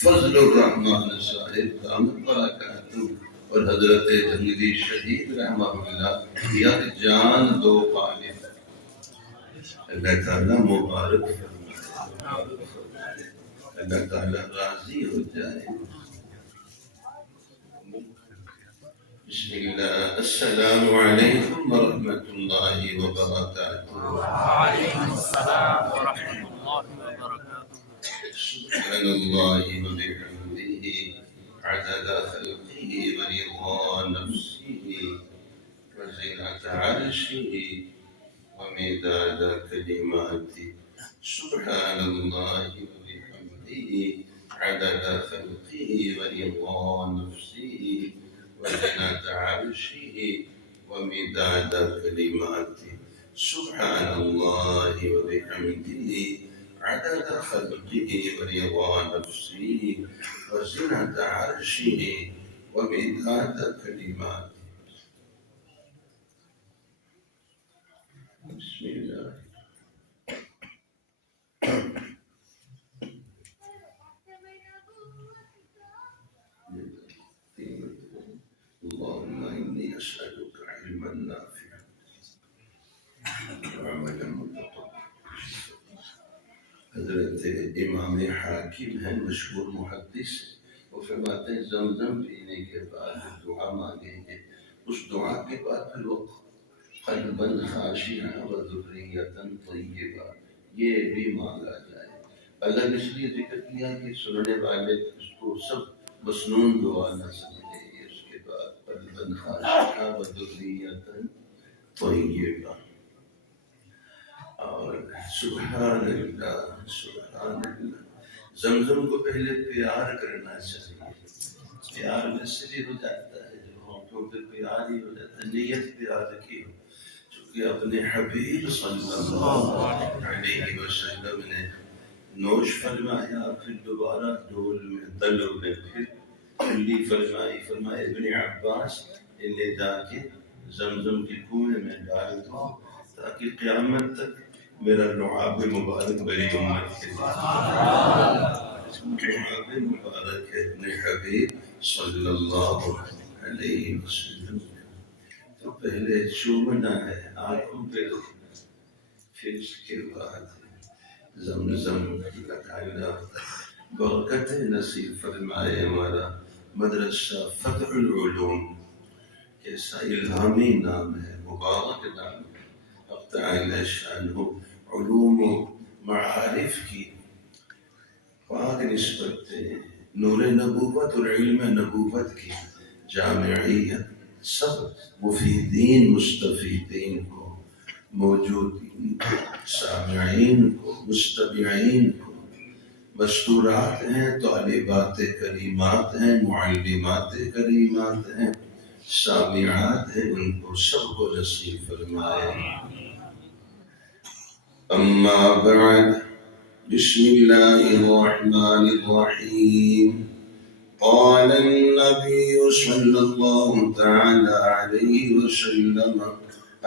فضل الرحمان صاحب دامت برکاتہ اور حضرت جنگلی شہید رحمہ اللہ یک جان دو قالب، اللہ تعالیٰ مبارک فرمائے، اللہ تعالیٰ راضی ہو جائے۔ بسم اللہ، السلام علیکم ورحمۃ اللہ وبرکاتہ۔ وعلیکم السلام ورحمۃ اللہ وبرکاتہ۔ سبحان اللہ وبحمدہ عدد خلقہ ورضا نفسہ وزنة عرشہ ومداد کلماتہ۔ سبحان اللہ وبحمدہ عدد خلقہ ورضا نفسہ وزنة عرشہ ومداد کلماتہ۔ سبحان اللہ وبحمدہ عدد خلقہ ورضا نفسہ وزنة عرشہ ومداد کلماتہ۔ بسم اللہ۔ اللهم إني أسألك علما نافعا وعملا متقبلا۔ حضرت امام حاکم ہیں، مشہور محدث، وہ فرماتے ہیں زمزم پینے کے بعد دعا مانگیں گے، اس دعا کے بعد پھر وہ قلبا خاشعا وذریۃ طیبہ یہ بھی مانگا جائے۔ اللہ نے اس لیے ذکر کیا کہ سننے والے اس کو سب مسنون دعا نہ سمجھے، اس کے بعد قلبا خاشعا وذریۃ طیبہ۔ اور سبحان اللہ سبحان اللہ، زمزم کو پہلے پیار کرنا چاہیے، پیار ویسے بھی ہو جاتا ہے جو ہونٹوں پہ پیار ہی ہو جاتا ہے، نیت پیار کی ہو، چونکہ اپنے حبیب صلی اللہ علیہ وسلم نے نوش فرمایا، پھر دوبارہ ڈول میں دلو میں پھر کھلی فرمائی، فرمایا ابن عباس انہیں جا کے زمزم کے کنویں میں ڈال دو تاکہ قیامت تک میرا لعاب مبارک میری امت کے لعاب مبارک ہے اپنے حبیب صلی اللہ علیہ وسلم۔ تو پہلے چومنا ہے آنکھوں پہ، پھر اس کے بعد زمزم لگانا۔ برکت نصیب فرمائے ہمارا مدرسہ فتح العلوم، کیسا الہامی نام ہے، مبارک نام ہے۔ اب تعالی شانہ علوم و معارف کی پاک نسبت نور نبوت اور علم نبوت کی جامعیت سب مفیدین مستفیدین کو، موجودین سامعین کو، مستمعین کو، مستورات ہیں، طالبات کریمات ہیں، معلمات کریمات ہیں، سامعات ہیں، ان کو سب کو نصیب فرمائے۔ اما بعد، بسم اللہ الرحمن الرحیم۔ قال النبي صلى الله تعالى عليه وسلم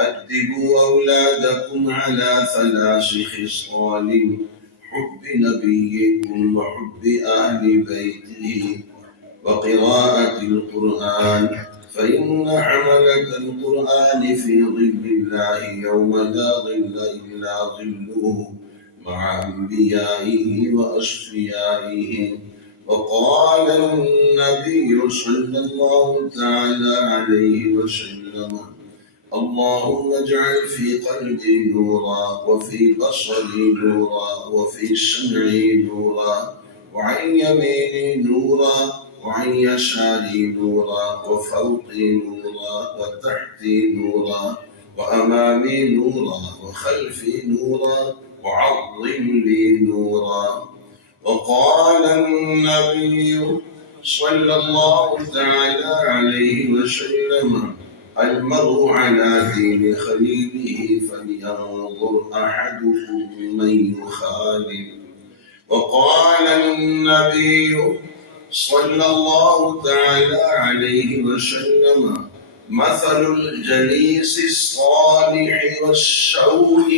أدبوا أولادكم على 3 خصال: حب نبيكم وحب أهل بيته وقراءة القرآن، فإن حملة القرآن في ظل الله يوم لا ظل إلا ظله مع أنبيائه وأصفيائه. وقال النبي صلى الله تعالى عليه وسلم: اللهم اجعل في قلبي نورا وفي بصري نورا وفي سمعي نورا وعن يميني نورا وعن يساري نورا وفوقي نورا وتحتي نورا وأمامي نورا وخلفي نورا وعظم لي نورا. وقال النبي صلى الله تعالى عليه وسلم: المرء على دين خليله فلينظر أحدكم من يخالل. وقال النبي صلى الله تعالى عليه وسلم: مثل الجليس الصالح والسوء.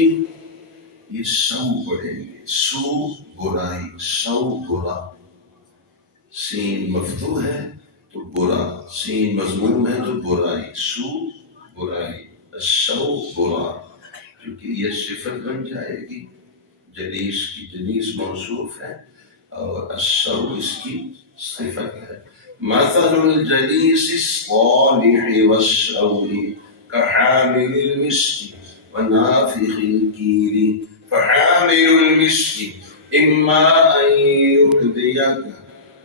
یہ سو پڑھیں گے، سو برائی، سو برا، سین مفتوح ہے تو برا، سین مضموم ہے تو برائی، سو برائی، السو برا، کیونکہ یہ صفت بن جائے گی، جلیس کی جلیس موصوف ہے اور السو اس کی صفت ہے۔ مثل الجلیس الصالح والسوء كحامل المسك ونافخ الكير فحامل المسك إما أن يهديك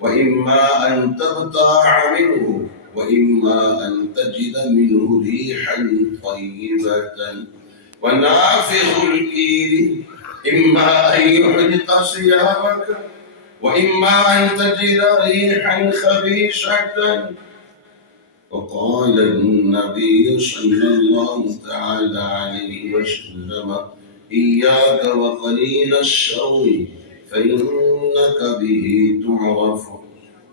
وإما أن تقطع منه وإما أن تجد منه ريحا طيبة ونافخ الكير إما أن يحرق ثيابك وإما أن تجد ريحا خبيثة۔ وقال النبي صلى الله تعالى عليه وسلم إياك وقليل السوء فإنك به تعرف،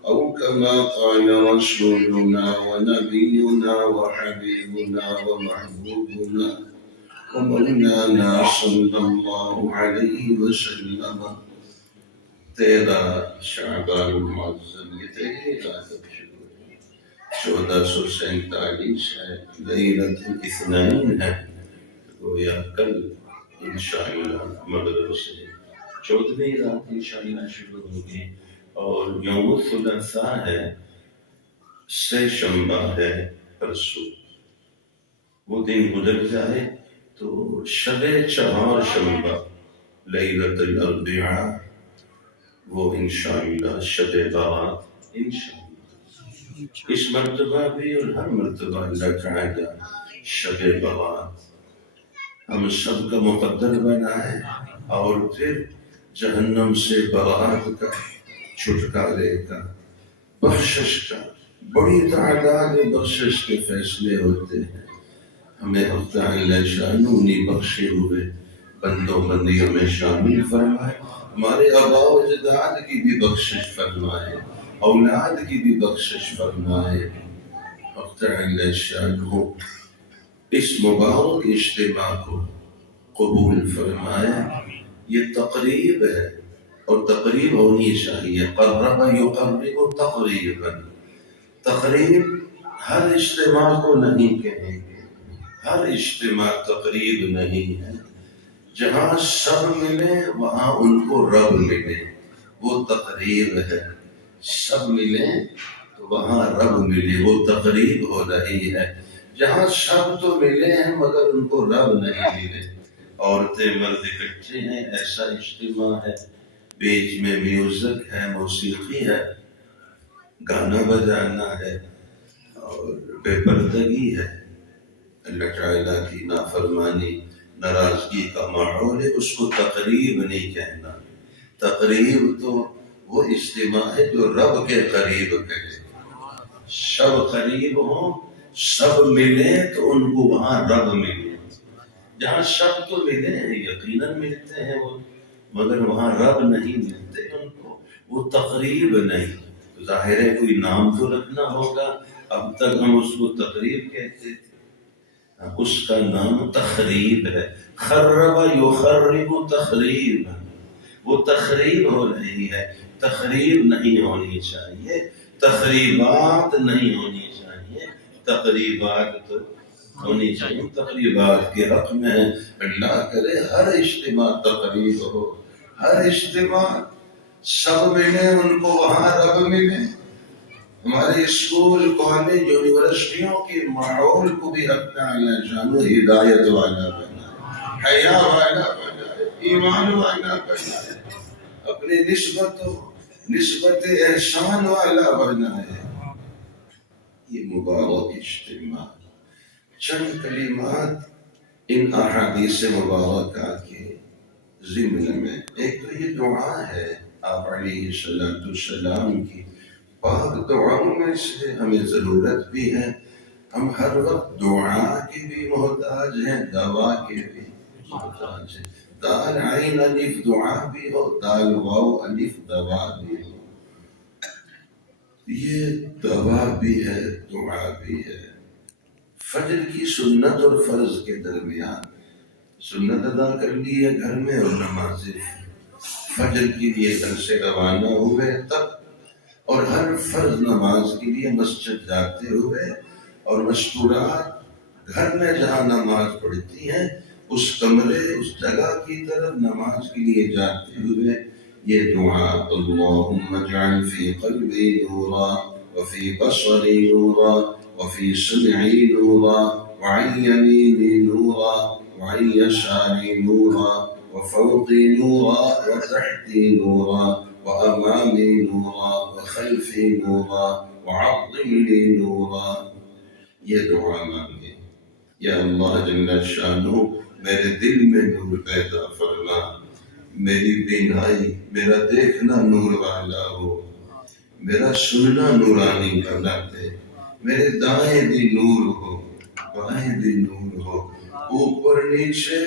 أو كما قال رسولنا ونبينا وحبيبنا ومحبوبنا ومولانا صلى الله عليه وسلم۔ 13 شعبان المعظم، یہ 13 رات شروع ہے، 1447 ہے، لیلۃ الاثنین ہے، گویا کل انشاءاللہ مغرب سے 14ویں رات انشاءاللہ شروع ہوگی، اور یوم الثلاثاء ہے، سے شنبہ ہے، پرسوں وہ دن گزر جائے تو شب چہار شنبہ لیلۃ الاربعاء وہ انشاءاللہ شب بارات انشاءاللہ، اس مرتبہ بھی اور ہر مرتبہ اللہ تعالی شب بارات ہم سب کا مقدر بنا ہے، اور پھر جہنم سے برات کا، چھٹکارے کا، بخشش کا، بڑی تعداد بخشش کے فیصلے ہوتے ہیں۔ ہمیں اللہ تعالی شان انہی بخشے ہوئے بندوں بندیوں میں شامل فرمائے، ہمارے آباء و اجداد کی بھی بخشش فرمائے، اولاد کی بھی بخشش فرمائے۔ اللہ تعالی شان اس مبارک اجتماع کو قبول فرمائے۔ یہ تقریب ہے اور تقریب ہونی چاہیے، قرب یقرب تقریبا، تقریب ہر اجتماع کو نہیں کہیں گے، ہر اجتماع تقریب نہیں ہے، جہاں سب ملے وہاں ان کو رب ملے، وہ تقریب ہے، سب ملیں تو وہاں رب ملے، وہ تقریب ہو رہی ہے۔ جہاں سب تو ملے ہیں مگر ان کو رب نہیں ملے، عورتیں مرد اکٹھے ہیں، ایسا اجتماع ہے، بیچ میں میوزک ہے، موسیقی ہے، گانا بجانا ہے اور بے پردگی ہے، اللہ تعالیٰ کی نافرمانی، ناراضگی کا ماحول ہے، اس کو تقریب نہیں کہنا۔ تقریب تو وہ اجتماع ہے جو رب کے قریب کرے، سب قریب ہوں، سب ملیں تو ان کو وہاں رب ملے۔ جہاں سب تو ملے ہیں، یقیناً ملتے ہیں وہ، مگر وہاں رب نہیں ملتے ان کو، وہ تقریب نہیں۔ ظاہر ہے کوئی نام تو رکھنا ہوگا، اب تک ہم اس کو تقریب کہتے تھے، اس کا نام تخریب ہے، خرب یخرب تخریب، وہ تخریب ہو رہی ہے، تخریب نہیں ہونی چاہیے، تخریبات نہیں ہونی چاہیے، تقریبات تو ہونی چاہیے۔ تقریبات کے حق میں اللہ کرے ہر اجتماع تقریب ہو، ہر اجتماع سب ملے ان کو وہاں رب ملے۔ ہمارے اسکول، کالج، یونیورسٹیوں کے ماحول کو بھی حق تعالی شانو ہدایت والا بنائے، حیا والا بنائے، ایمان والا بنائے، اپنے نسبت احسان والا بنائے۔ یہ مبارک اجتماع، چند کلمات ان احادیث مبارکہ کے ضمن میں، ایک تو یہ دعا ہے آپ علیہ السلام کی پاک دعاؤں میں سے، ہمیں ضرورت بھی ہے، ہم ہر وقت دعا کے بھی محتاج ہیں، دوا کے بھی محتاج ہیں، دال عین الف دعا بھی ہو، دال واو الف دوا بھی ہو، یہ دوا بھی ہے، دعا بھی ہے۔ فجر کی سنت اور فرض کے درمیان سنت ادا کر لی ہے گھر میں، اور نماز فجر کے لیے گھر سے روانہ ہوئے، تب اور ہر فرض نماز کے لیے مسجد جاتے ہوئے اور مستورات گھر میں جہاں نماز پڑھتی ہیں اس کمرے اس جگہ کی طرف نماز کے لیے جاتے ہوئے یہ دعا اللہم اجعل فی قلبی نورا وفی بصری نورا وفی سمعی نورا وعن یمینی نورا وعن یساری نورا وفوقی نورا وتحتی نورا وأمامي نورا وخلفي نورا وعظم لي نورا. یہ دعا مانگے یا اللہ جل شانہ میرے دل میں نور پیدا فرما، میری بینائی میرا دیکھنا نور والا ہو، میرا سننا نورانی بنا دے، میرے دائیں بھی نور ہو بائیں بھی نور ہو، اوپر نیچے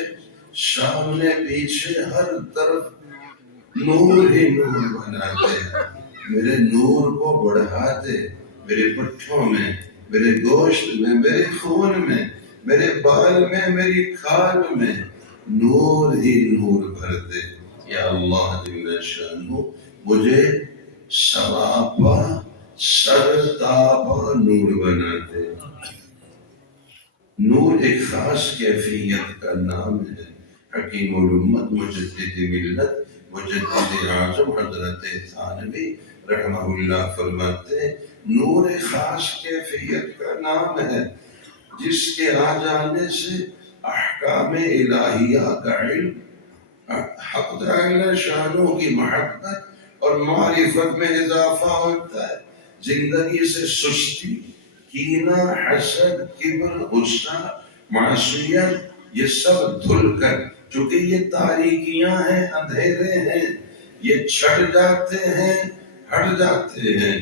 سامنے پیچھے ہر طرف نور ہی نور بنا دے، میرے نور کو بڑھا دے، میرے پٹھوں میں میرے گوشت میں میرے خون میں میرے بال میں میری کھال میں نور ہی نور بھر دے یا اللہ جل شانہ مجھے سراپا سرتاپا نور بنا دے. نور ایک خاص کیفیت کا نام ہے. حکیم الامت مجدد ملت مجدد اعظم حضرت تھانوی رحمہ اللہ فرماتے ہیں نور ایک خاص کیفیت کا نام ہے جس کے آ جانے سے احکام الہیہ کا علم، حق تعالی شانوں کی محبت اور معرفت میں اضافہ ہوتا ہے. زندگی سے سستی، کینہ، حسد، کبر، غصہ، معصیت یہ سب دھل کر، چونکہ یہ تاریکیاں ہیں، اندھیرے ہیں، یہ چھٹ جاتے ہیں، ہٹ جاتے ہیں،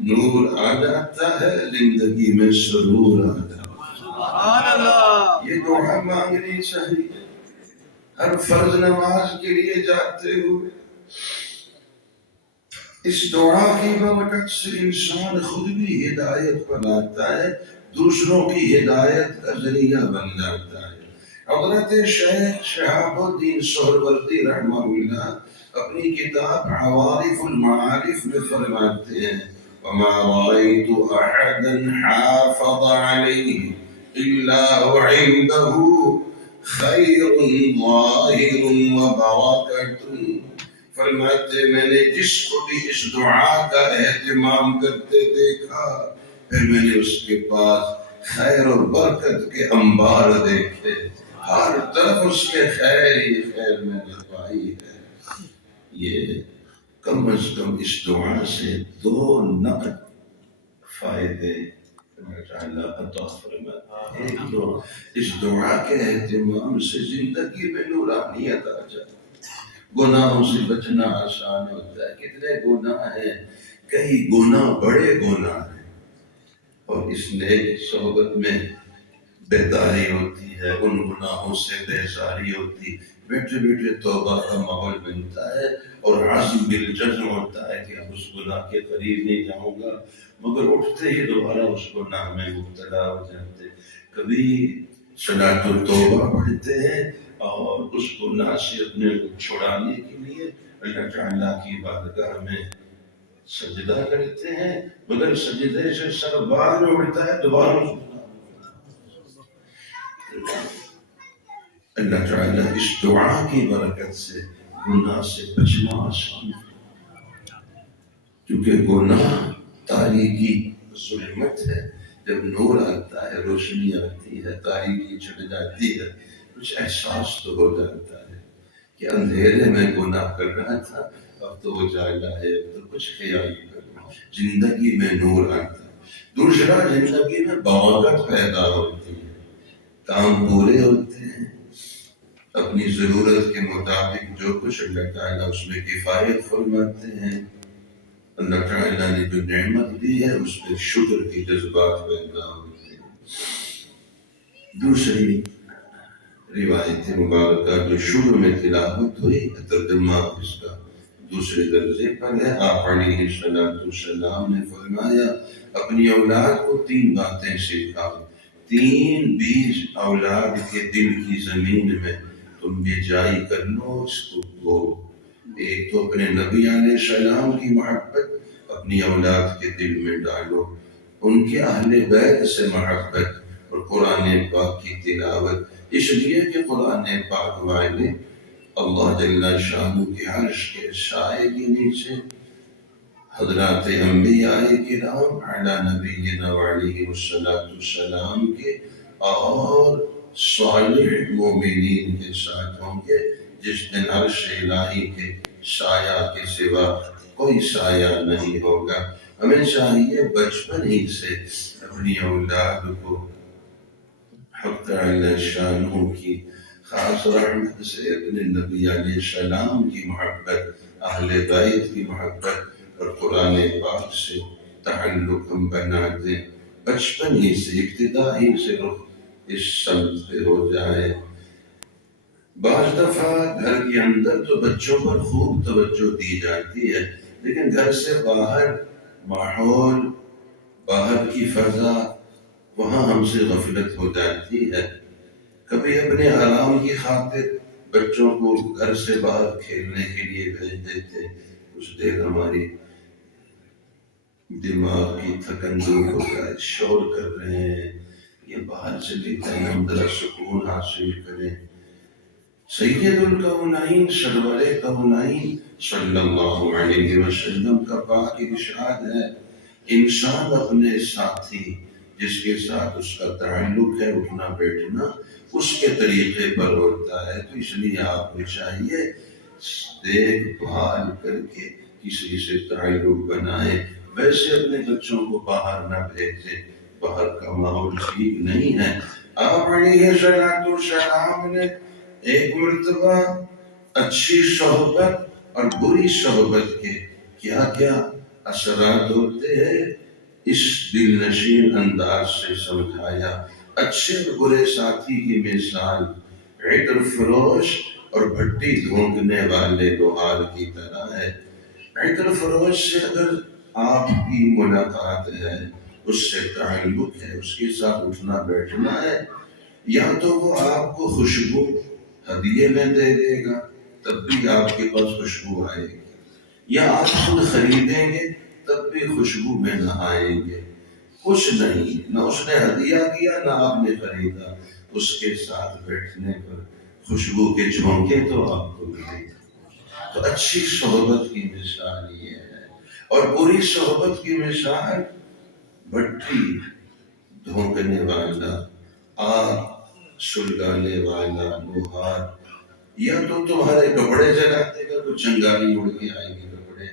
نور آ جاتا ہے، زندگی میں سرور آ جاتا ہے. سبحان اللہ. یہ دعا مانگنی چاہیے ہر فرض نماز کے لیے جاتے ہوئے. اس دعا کی برکت سے انسان خود بھی ہدایت پاتا ہے، دوسروں کی ہدایت کا ذریعہ بن جاتا ہے. حضرت شیخ شہاب الدین سہروردی رحمہ اللہ اپنی کتاب عوارف المعارف میں فرماتے ہیں وَمَا رَأَيْتُ أَحَدًا حَافَظَ عَلَيْهِ إِلَّا وَعِنْدَهُ خَيْرٌ ظَاهِرٌ وَبَرَكَةٌ. فرماتے میں نے جس کو بھی اس دعا کا اہتمام کرتے دیکھا پھر میں نے اس کے پاس خیر اور برکت کے انبار دیکھے، ہر طرف اس کے خیر ہی خیر میں نے پائی ہے. یہ کم از کم اس دعا سے 2 نقد فائدے اللہ عطا فرماتے. ایک تو اس دعا کے اہتمام سے زندگی میں نورانیت آ جائے، گناہوں سے بچنا آسان ہوتا ہے. کتنے گناہ ہیں، کئی گناہ بڑے گناہ ہیں، اور اس نیک صحبت میں بیداری ہوتی ہے، ان گناہوں سے بیزاری ہوتی، بیٹھے بیٹھے توبہ کا ماحول بنتا ہے اور عزم بالجزم ہوتا ہے کہ اب اس گناہ کے قریب نہیں جاؤں گا، مگر اٹھتے ہی دوبارہ اس گناہ میں مبتلا ہو جاتے. کبھی صلاۃ التوبہ پڑھتے ہیں اور اس گناہ سے اپنے کو چھڑانے کے لیے اللہ تعالیٰ کی بارگاہ میں سجدہ کرتے ہیں، مگر سجدے سے سر بعد میں اٹھتا ہے دوبارہ. اللہ تعالیٰ اس دعا کی برکت سے گناہ سے بچنا آسان ہے، کیونکہ گناہ تاریکی ظلمت ہے. جب نور آتا ہے، روشنی آتی ہے، تاریکی چھٹ جاتی ہے، کچھ احساس تو ہو جاتا ہے کہ اندھیرے میں گناہ کر رہا تھا، اب تو اجالا ہے، اب تو کچھ خیال کرنا. زندگی میں نور آتا ہے. دوسرا، زندگی میں برکت پیدا ہوتی ہے، کام پورے ہوتے ہیں، اپنی ضرورت کے مطابق جو کچھ اللہ تعالیٰ اس میں کفایت فرماتے ہیں. اللہ تعالیٰ نے جو نعمت دی ہے اس پہ شکر کے جذبات پیدا ہوتے ہیں. دوسری روایت مبارکہ جو شروع میں تلاوت ہوئی، ترجمہ اس کا دوسرے درجے پر ہے. آپ علیہ السلام نے فرمایا اپنی اولاد کو 3 باتیں سکھاؤ. 3 بیج اولاد کے دل کی زمین میں تم بیجائی کر لو، اس کو بو. ایک تو اپنے نبی علیہ السلام کی محبت، اپنی اولاد کے دل میں ڈالو، ان کے اہل بیت سے محبت اور قرآن پاک کی تلاوت، اس لیے کہ قرآن پاک والے اللہ جل شانہ کے عرش کے سائے کے نیچے حضرات انبیاء کرام علی نبینا علیہ السلام کے اور صالح مومنین کے ساتھ ہوں گے، جس دن عرش الہی کے سایہ کے سوا کوئی سایہ نہیں ہوگا۔ ہمیں چاہیے بچپن ہی سے اپنی اولاد کو حق تعالی شانہ کی خاص رحمت سے اپنے نبی علیہ السلام کی محبت، اہل بیت کی محبت اور قرآن پاک سے تعلق ہم بنا دیں، بچپن ہی سے ابتدا ہی سے رخ اس سمت پہ ہو جائے۔ بعض دفعہ گھر کے اندر تو بچوں پر خوب توجہ دی جاتی ہے، لیکن گھر سے باہر ماحول، باہر کی فضا، وہاں ہم سے غفلت ہو جاتی ہے۔ کبھی اپنے آرام کی خاطر بچوں کو گھر سے باہر کھیلنے کے لیے بھیج دیتے، کچھ دیر ہماری دماغ کی تھکن دور ہو جائے، شور کر رہے ہیں، یہ باہر چلے جائیں، ہم ذرا سکون حاصل کریں۔ سید الکونین سرور کونین صلی اللہ علیہ وسلم کا پاک ارشاد ہے، انسان اپنے ساتھی جس کے ساتھ اس کا تعلق ہے، اٹھنا بیٹھنا اس کے طریقے پر ہوتا ہے، تو اس لیے آپ کو چاہیے دیکھ بھال کر کے کسی سے تعلق بنائیں۔ ویسے اپنے بچوں کو باہر نہ بھیجیں، باہر کا ماحول ٹھیک نہیں ہے۔ آپ علیہ السلام نے ایک مرتبہ اچھی صحبت اور بری صحبت کے کیا کیا اثرات ہوتے ہیں اس دل نشین انداز سے سمجھایا۔ اچھے اور برے ساتھی کی مثال عطر فروش اور بھٹی دھونکنے والے لوہار کی طرح ہے۔ عطر فروش سے اگر آپ کی ملاقات ہے، اس سے تعلق ہے، اس کے ساتھ اٹھنا بیٹھنا ہے، یا تو وہ آپ کو خوشبو ہدیے میں دے دے گا، تب بھی آپ کے پاس خوشبو آئے گی، یا آپ خود خریدیں گے تب بھی خوشبو میں نہ آئیں گے۔ کچھ نہیں، نہ اس نے ہدیہ کیا نہ آپ نے خریدا، اس کے ساتھ بیٹھنے پر خوشبو کے جھونکے تو آپ کو ملے گا۔ تو اچھی صحبت کی مثال یہ ہے، اور بری صحبت کی مثال بھٹی دھونکنے والا، آگ سلگانے والا لوہار، یا تو تمہارے کپڑے جلاتے گا تو چنگاری اڑ کے آئے گی کپڑے،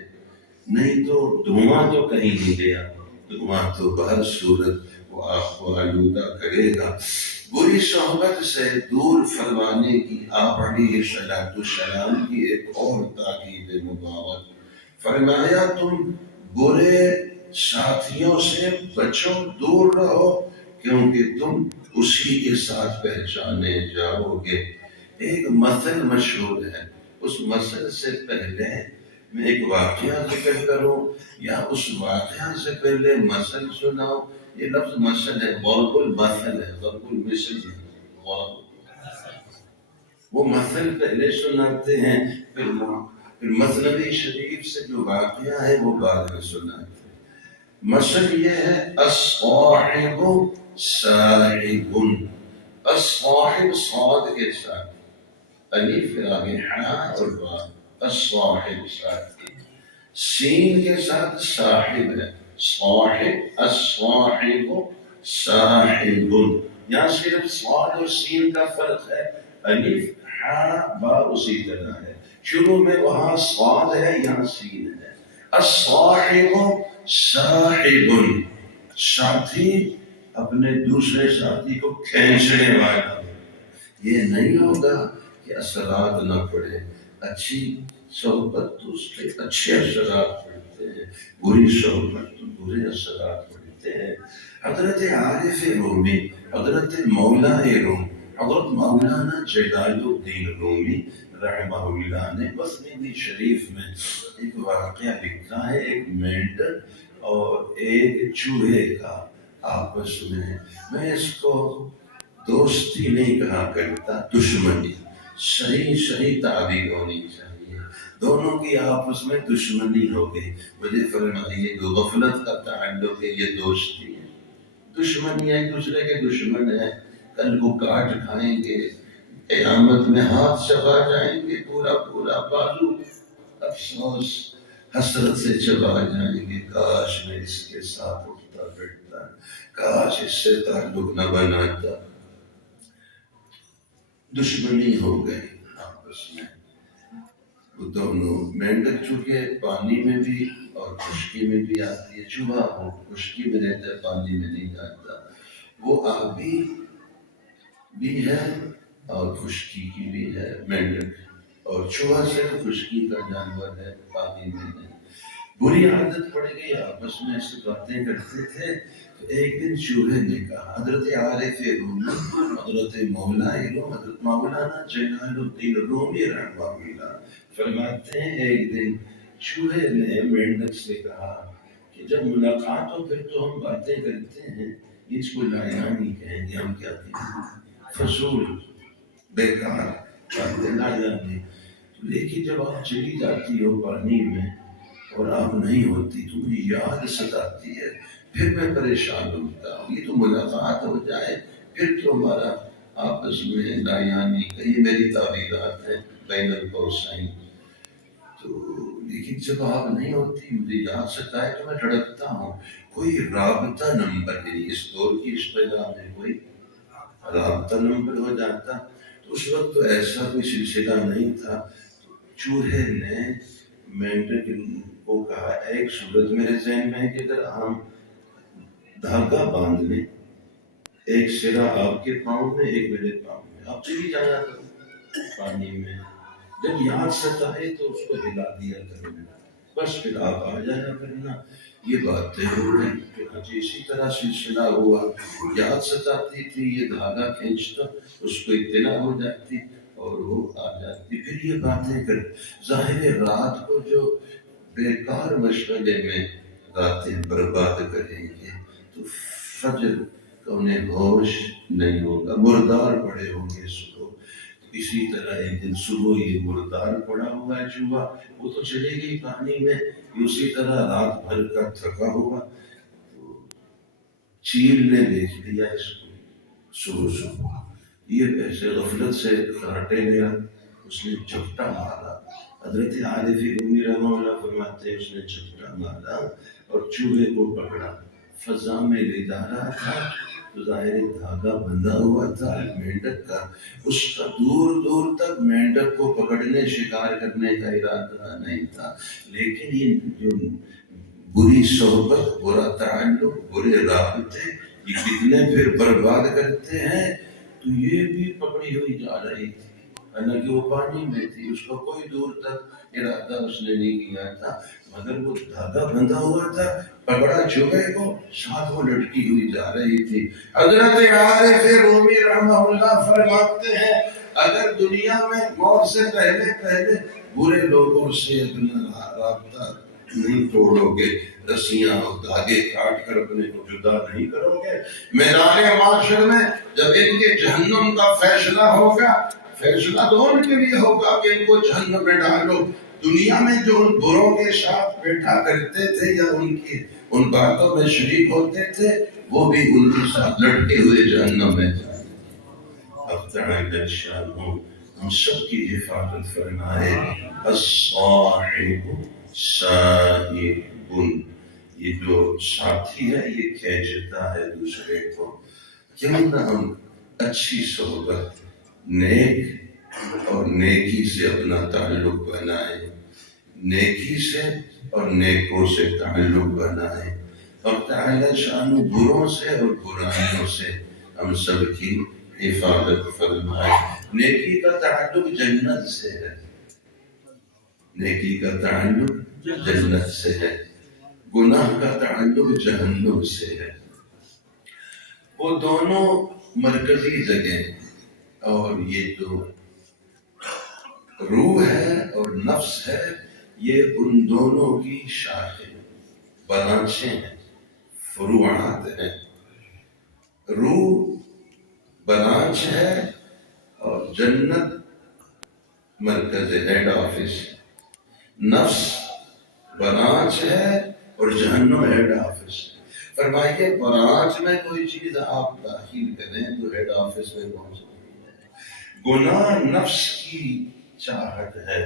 نہیں تو دھواں تو کہیں نہیں گیا، دھواں تو بہر صورت وہ آپ کو آلودہ کرے گا۔ بری صحبت سے دور فرمانے کی آپ علیہ السلام کی ایک اور تاکید مبارک، فرمایا تم برے ساتھیوں سے بچو، دور رہو، کیونکہ تم اسی کے ساتھ پہچانے جاؤ گے۔ ایک مثل مشہور ہے، اس مثل سے پہلے میں ایک واقعہ ذکر کروں یا اس واقعہ سے پہلے مثل سناؤں؟ یہ لفظ مثل ہے، ضرب المثل ہے، ضرب المثل ہے، وہ مثل پہلے سناتے ہیں، پھر مثنوی شریف سے جو واقعہ ہے وہ بعد میں سناتے ہیں۔ مثل یہ ہے، الصاحب صاحب، الصاحب صاد کے ساتھ، الف کے آگے حا اور با، الصاحب ساتھی، سین کے ساتھ صاحب ہے، صاحب، الصاحب صاحب، یہاں صرف صاد اور سین کا فرق ہے، الف حا با اسی طرح ہے، شروع میں وہاں صاد ہے یہاں سین ہے۔ الصاحب صاحب، ساتھی اپنے دوسرے ساتھی کو کھینچنے والا، یہ نہیں ہوگا کہ اثرات نہ پڑے۔ اچھی صحبت تو اس کے اچھے اثرات پڑتے ہیں، بری صحبت تو برے اثرات پڑتے ہیں۔ حضرت عارف رومی، حضرت مولا روم، حضرت مولانا جلال الدین رومی رحمہ اللہ نے مثنوی شریف میں ایک واقعہ لکھا ہے، ایک مینڈر اور ایک چوہے کا آپس میں اس کو دوستی نہیں کہا کرتا، دشمنی، صحیح تعبیر ہونی چاہیے۔ دونوں کی آپس میں دشمنی ہو گئی. مجھے فرمائیے جو غفلت کا تعلق ہے یہ دوستی ہے، دشمنی ہے، ایک دوسرے کے دشمن ہے، کل کو کاٹ کھائیں گے، قیامت میں ہاتھ چبا جائیں گے، پورا پورا بازو افسوس حسرت سے چبا جائیں گے. کاش میں اس کے ساتھ اٹھتا بیٹھتا، کاش اس سے تعلق نہ بناتا. دشمنی ہو گئی آپس میں. وہ دونوں مینڈک چونکہ پانی میں بھی اور خشکی میں بھی آتی ہے، چوہا ہو خشکی میں رہتا ہے پانی میں نہیں جاتا، وہ آبی بھی ہے اور خشکی کی بھی ہے مینڈک، اور چوہا صرف خشکی کا جانور ہے، پانی میں نہیں. بری عادت پڑ گئی، آپس میں ایسی باتیں کرتے تھے. تو ایک دن چوہے نے کہا، حضرت عارف رومی، حضرت حضرت مولانا جلال الدین رومی رحمہ اللہ فرماتے ہیں ایک دن چوہے نے مینڈک سے کہا کہ جب ملاقات ہو پھر تو ہم باتیں کرتے ہیں، اس کو لایانی کہیں گے، ہم کیا کہیں گے، فضول بیکار باتیں لایانی. لیکن جب آپ چلی جاتی ہو پانی میں اور آپ نہیں ہوتی تو مجھے یاد ستاتی ہے، پھر میں پریشان ہوتا ہوں. یہ تو ملاقات ہو جائے پھر تو ہمارا آپس میں لایانی، کہیں میری تعبیرات ہے بین القوسین. تو لیکن جب آپ نہیں ہوتی مجھے یاد ستا ہے تو میں دھڑکتا ہوں. کوئی رابطہ نمبر نہیں، اس دور کی اصطلاح میں کوئی رابطہ نمبر ہو جاتا. تو اس وقت تو ایسا کوئی سلسلہ نہیں تھا. چوہے نے مینڈک کو کہا، ایک صورت میرے ذہن میں ہے کہ اگر ہم دھاگا باندھ لیں، ایک سرا آپ کے پاؤں میں ایک میرے پاؤں میں، آپ چلی جایا کرو پانی میں، جب یاد ستائے تو اس کو ہلا دیا کرو، بس پھر آپ آ جایا کرنا. یہ باتیں ہو گئی. اسی طرح سلسلہ ہوا، یاد ستاتی تھی، یہ دھاگا کھینچتا، اس کو اطلاع ہو جاتی اور وہ آ جاتی. پھر یہ باتیں کر، ظاہر رات کو جو بیکار مشغلے میں راتیں برباد کریں گے تو فجر کا انہیں ہوش نہیں ہوگا، مردار پڑے ہوں گے صبح. اسی طرح ایک دن صبح یہ مردار پڑا ہوا ہے چوہا، وہ تو چلے گئی پانی میں، اسی طرح رات بھر کا تھکا ہوا. چیل نے دیکھ لیا اس کو صبح یہ ایسے غفلت سے کراٹے لیا، اس نے جھپٹا مارا. حضرت عارف رومی رحمہ اللہ فرماتے ہیں اس نے جھپٹا مارا اور چوہے کو پکڑا، فضا میں لے جا رہا تھا. تو ظاہر دھاگا بندھا ہوا تھا مینڈک کا، اس کا دور دور تک مینڈک کو پکڑنے شکار کرنے کا ارادہ نہیں تھا. لیکن یہ جو بری صحبت، برا تعلق، برے رابطے یہ کتنے پھر برباد کرتے ہیں. تو یہ بھی پکڑی ہوئی جا رہی تھی، حالانکہ وہ پانی میں تھی، اس کا کوئی دور تک ارادہ اس نے نہیں کیا تھا، مگر وہ دھاگا بندھا ہوا تھا، پکڑا چوہے کو، ساتھ وہ لٹکی ہوئی جا رہی تھی. حضرت عارف رومی رحمہ اللہ فرماتے ہیں اگر دنیا میں موت سے پہلے برے لوگوں سے اپنا رابطہ نہیں توڑو گے، رسیاں اور دھاگے کاٹ کر اپنے کو جدا نہیں کرو گے، میدان معاشر میں جب ان کے جہنم کا فیصلہ ہوگا، فیصلہ تو ان کے لیے ہوگا کہ ان کو جہنم میں ڈالو. دنیا میں جو ان بروں کے ساتھ بیٹھا کرتے تھے یا ان باتوں میں شریک ہوتے تھے، وہ بھی ان کے ساتھ لٹکے ہوئے جہنم میں جائیں. اب تعالی شانہ ہم سب کی حفاظت فرمائے. الصاحب صاحب، یہ جو ساتھی ہے یہ کھینچتا ہے دوسرے کو. کیوں نہ ہم اچھی صحبت، نیک اور نیکی سے اپنا تعلق بنائیں، نیکی سے اور نیکوں سے تعلق بنائیں، اور تعالی شانہ بروں سے اور برائیوں سے ہم سب کی حفاظت فرمائے. نیکی کا تعلق جنت سے ہے، نیکی کا تعلق جنت سے ہے، گناہ کا تعلق جہنم سے ہے. وہ دونوں مرکزی جگہ، اور یہ جو روح ہے اور نفس ہے یہ ان دونوں کی شاخیں، برانچیں ہیں، فروعات ہیں. روح برانچ ہے اور جنت مرکز، ہیڈ آفس. نفس برانچ ہے اور جہنم ہیڈ آفس ہے۔ فرمائیے برانچ میں کوئی چیز آپ داخل کریں تو ہیڈ آفس میں پہنچ سکتی ہے۔ گناہ نفس کی چاہت ہے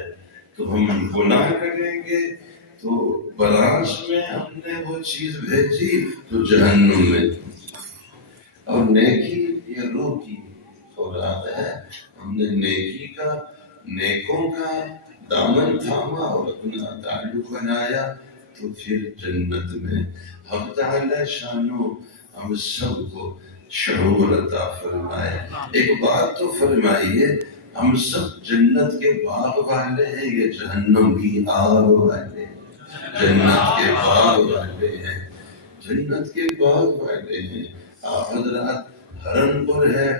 تو ہم گناہ کریں گے تو برانچ میں ہم نے وہ چیز بھیجی تو جہنم میں، اور نیکی یہ روح کی خوراک ہے۔ ہم نے نیکی کا، نیکوں کا دامن تھاما اور اپنا تعلق بنایا تو پھر جنت میں حق تعالی شانو ہم سب کو شعور عطا فرمائے۔ ایک بات تو فرمائیے، ہم سب جنت کے باغ والے ہیں یا جہنم کی آگ والے ہیں؟ جنت کے باغ والے ہیں، جنت کے باغ والے ہیں۔ آپ حضرات ہرن پور ہے،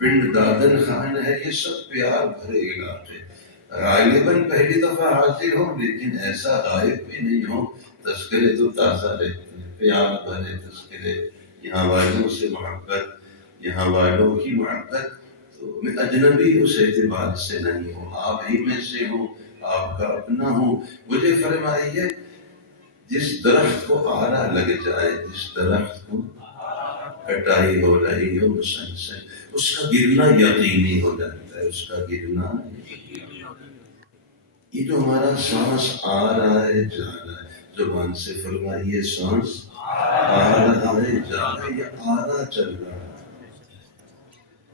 پنڈ دادن خان ہے، یہ سب پیار بھرے علاقے، غالباً پہلی دفعہ حاضر ہو لیکن ایسا غائب بھی نہیں ہو، تذکرے تو تازہ رہتے ہیں، پیار بھرے تذکرے، یہاں والوں سے محبت، یہاں والوں کی محبت۔ تو میں اجنبی اس اعتبار سے نہیں ہوں، آپ ہی میں سے ہوں، آپ کا اپنا ہوں۔ مجھے فرمائیے جس درخت کو آرا لگ جائے، جس درخت کو کٹائی ہو رہی ہو مسلسل، اس کا گرنا یقینی ہو جاتا ہے، اس کا گرنا۔ یہ جو ہمارا سانس آ رہا ہے جا رہا ہے، زبان سے فرمائیے سانس آ رہا ہے جا رہا ہے، یہ آرا چل رہا ہے،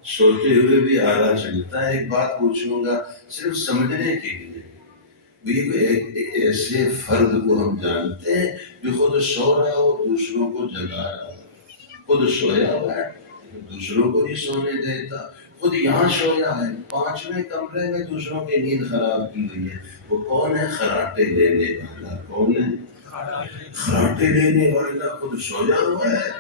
سوتے ہوئے بھی آرا چلتا ہے۔ ایک بات پوچھوں گا صرف سمجھنے کے لیے، ایک ایسے فرد کو ہم جانتے ہیں جو خود سو رہا ہو دوسروں کو جگا رہا ہو، خود سویا ہوا ہے دوسروں کو نہیں سونے دیتا، خود یہاں سویا ہے 5ویں کمرے میں دوسروں کی نیند خراب کی ہوئی ہے۔ وہ کون ہے؟ خراٹے لینے والا۔ کون ہے؟ خراٹے لینے والا، خود سویا ہوا ہے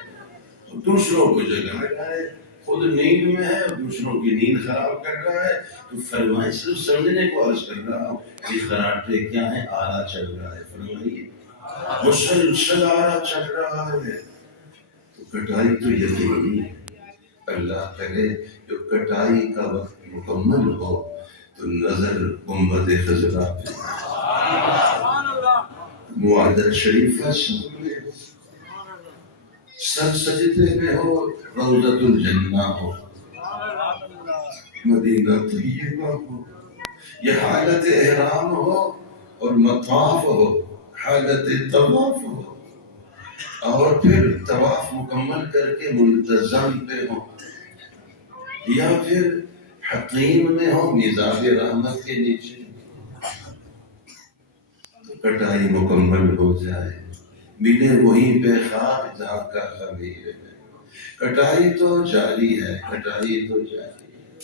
اور دوسروں کو جگا رہا ہے، خود نیند میں ہے اور دوسروں کی نیند خراب کر رہا ہے۔ تو فرمائے، صرف سمجھنے کو عرض کر رہا ہوں کہ خراٹے کیا ہے؟ آرا چل رہا ہے، فرمائیے مسلسل آرا چل رہا ہے، تو کٹائی تو یقینی ہے۔ اللہ کرے جو کٹائی کا وقت مکمل ہو تو نظر گنبد خضرا پہ معاہدہ شریفہ سامنے، سر سجدے میں ہو، روضۃ الجنہ ہو، مدینہ طیبہ ہو، یہ حالت احرام ہو اور مطاف ہو، حالت طواف ہو، اور پھر طواف مکمل کر کے ملتزم پہ ہو، یا پھر حقیم میں ہو میزاب رحمت کے نیچے، تو کٹائی مکمل ہو جائے، ملے وہیں پہ خواب جہاں کا خبیر ہے۔ کٹائی تو جاری ہے، کٹائی تو جاری ہے۔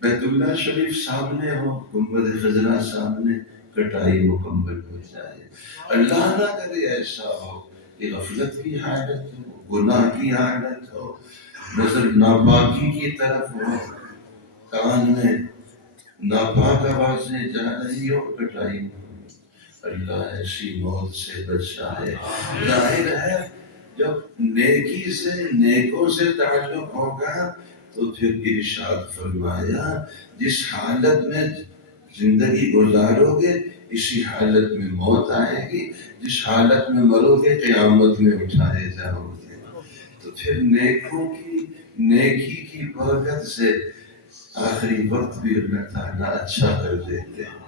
بیت اللہ شریف سامنے ہو، گنبد خضرا سامنے، کٹائی مکمل ہو جائے۔ اللہ نہ کرے ایسا ہو کہ غفلت کی حالت ہو، گناہ کی حالت ہو، نظر ناپاکی کی طرف ہو، کان میں ناپاک آوازیں جا رہی ہو، کٹائی ہو۔ اللہ ایسی موت سے بچائے۔ ظاہر ہے جب نیکی سے، نیکوں سے تعلق ہوگا تو پھر ارشاد فرمایا جس حالت میں زندگی گزارو گے اسی حالت میں موت آئے گی، جس حالت میں مرو گے قیامت میں اٹھائے جاؤ گے۔ تو پھر نیکوں کی، نیکی کی برکت سے آخری وقت بھی اللہ تعالیٰ اچھا کر دیتے ہیں،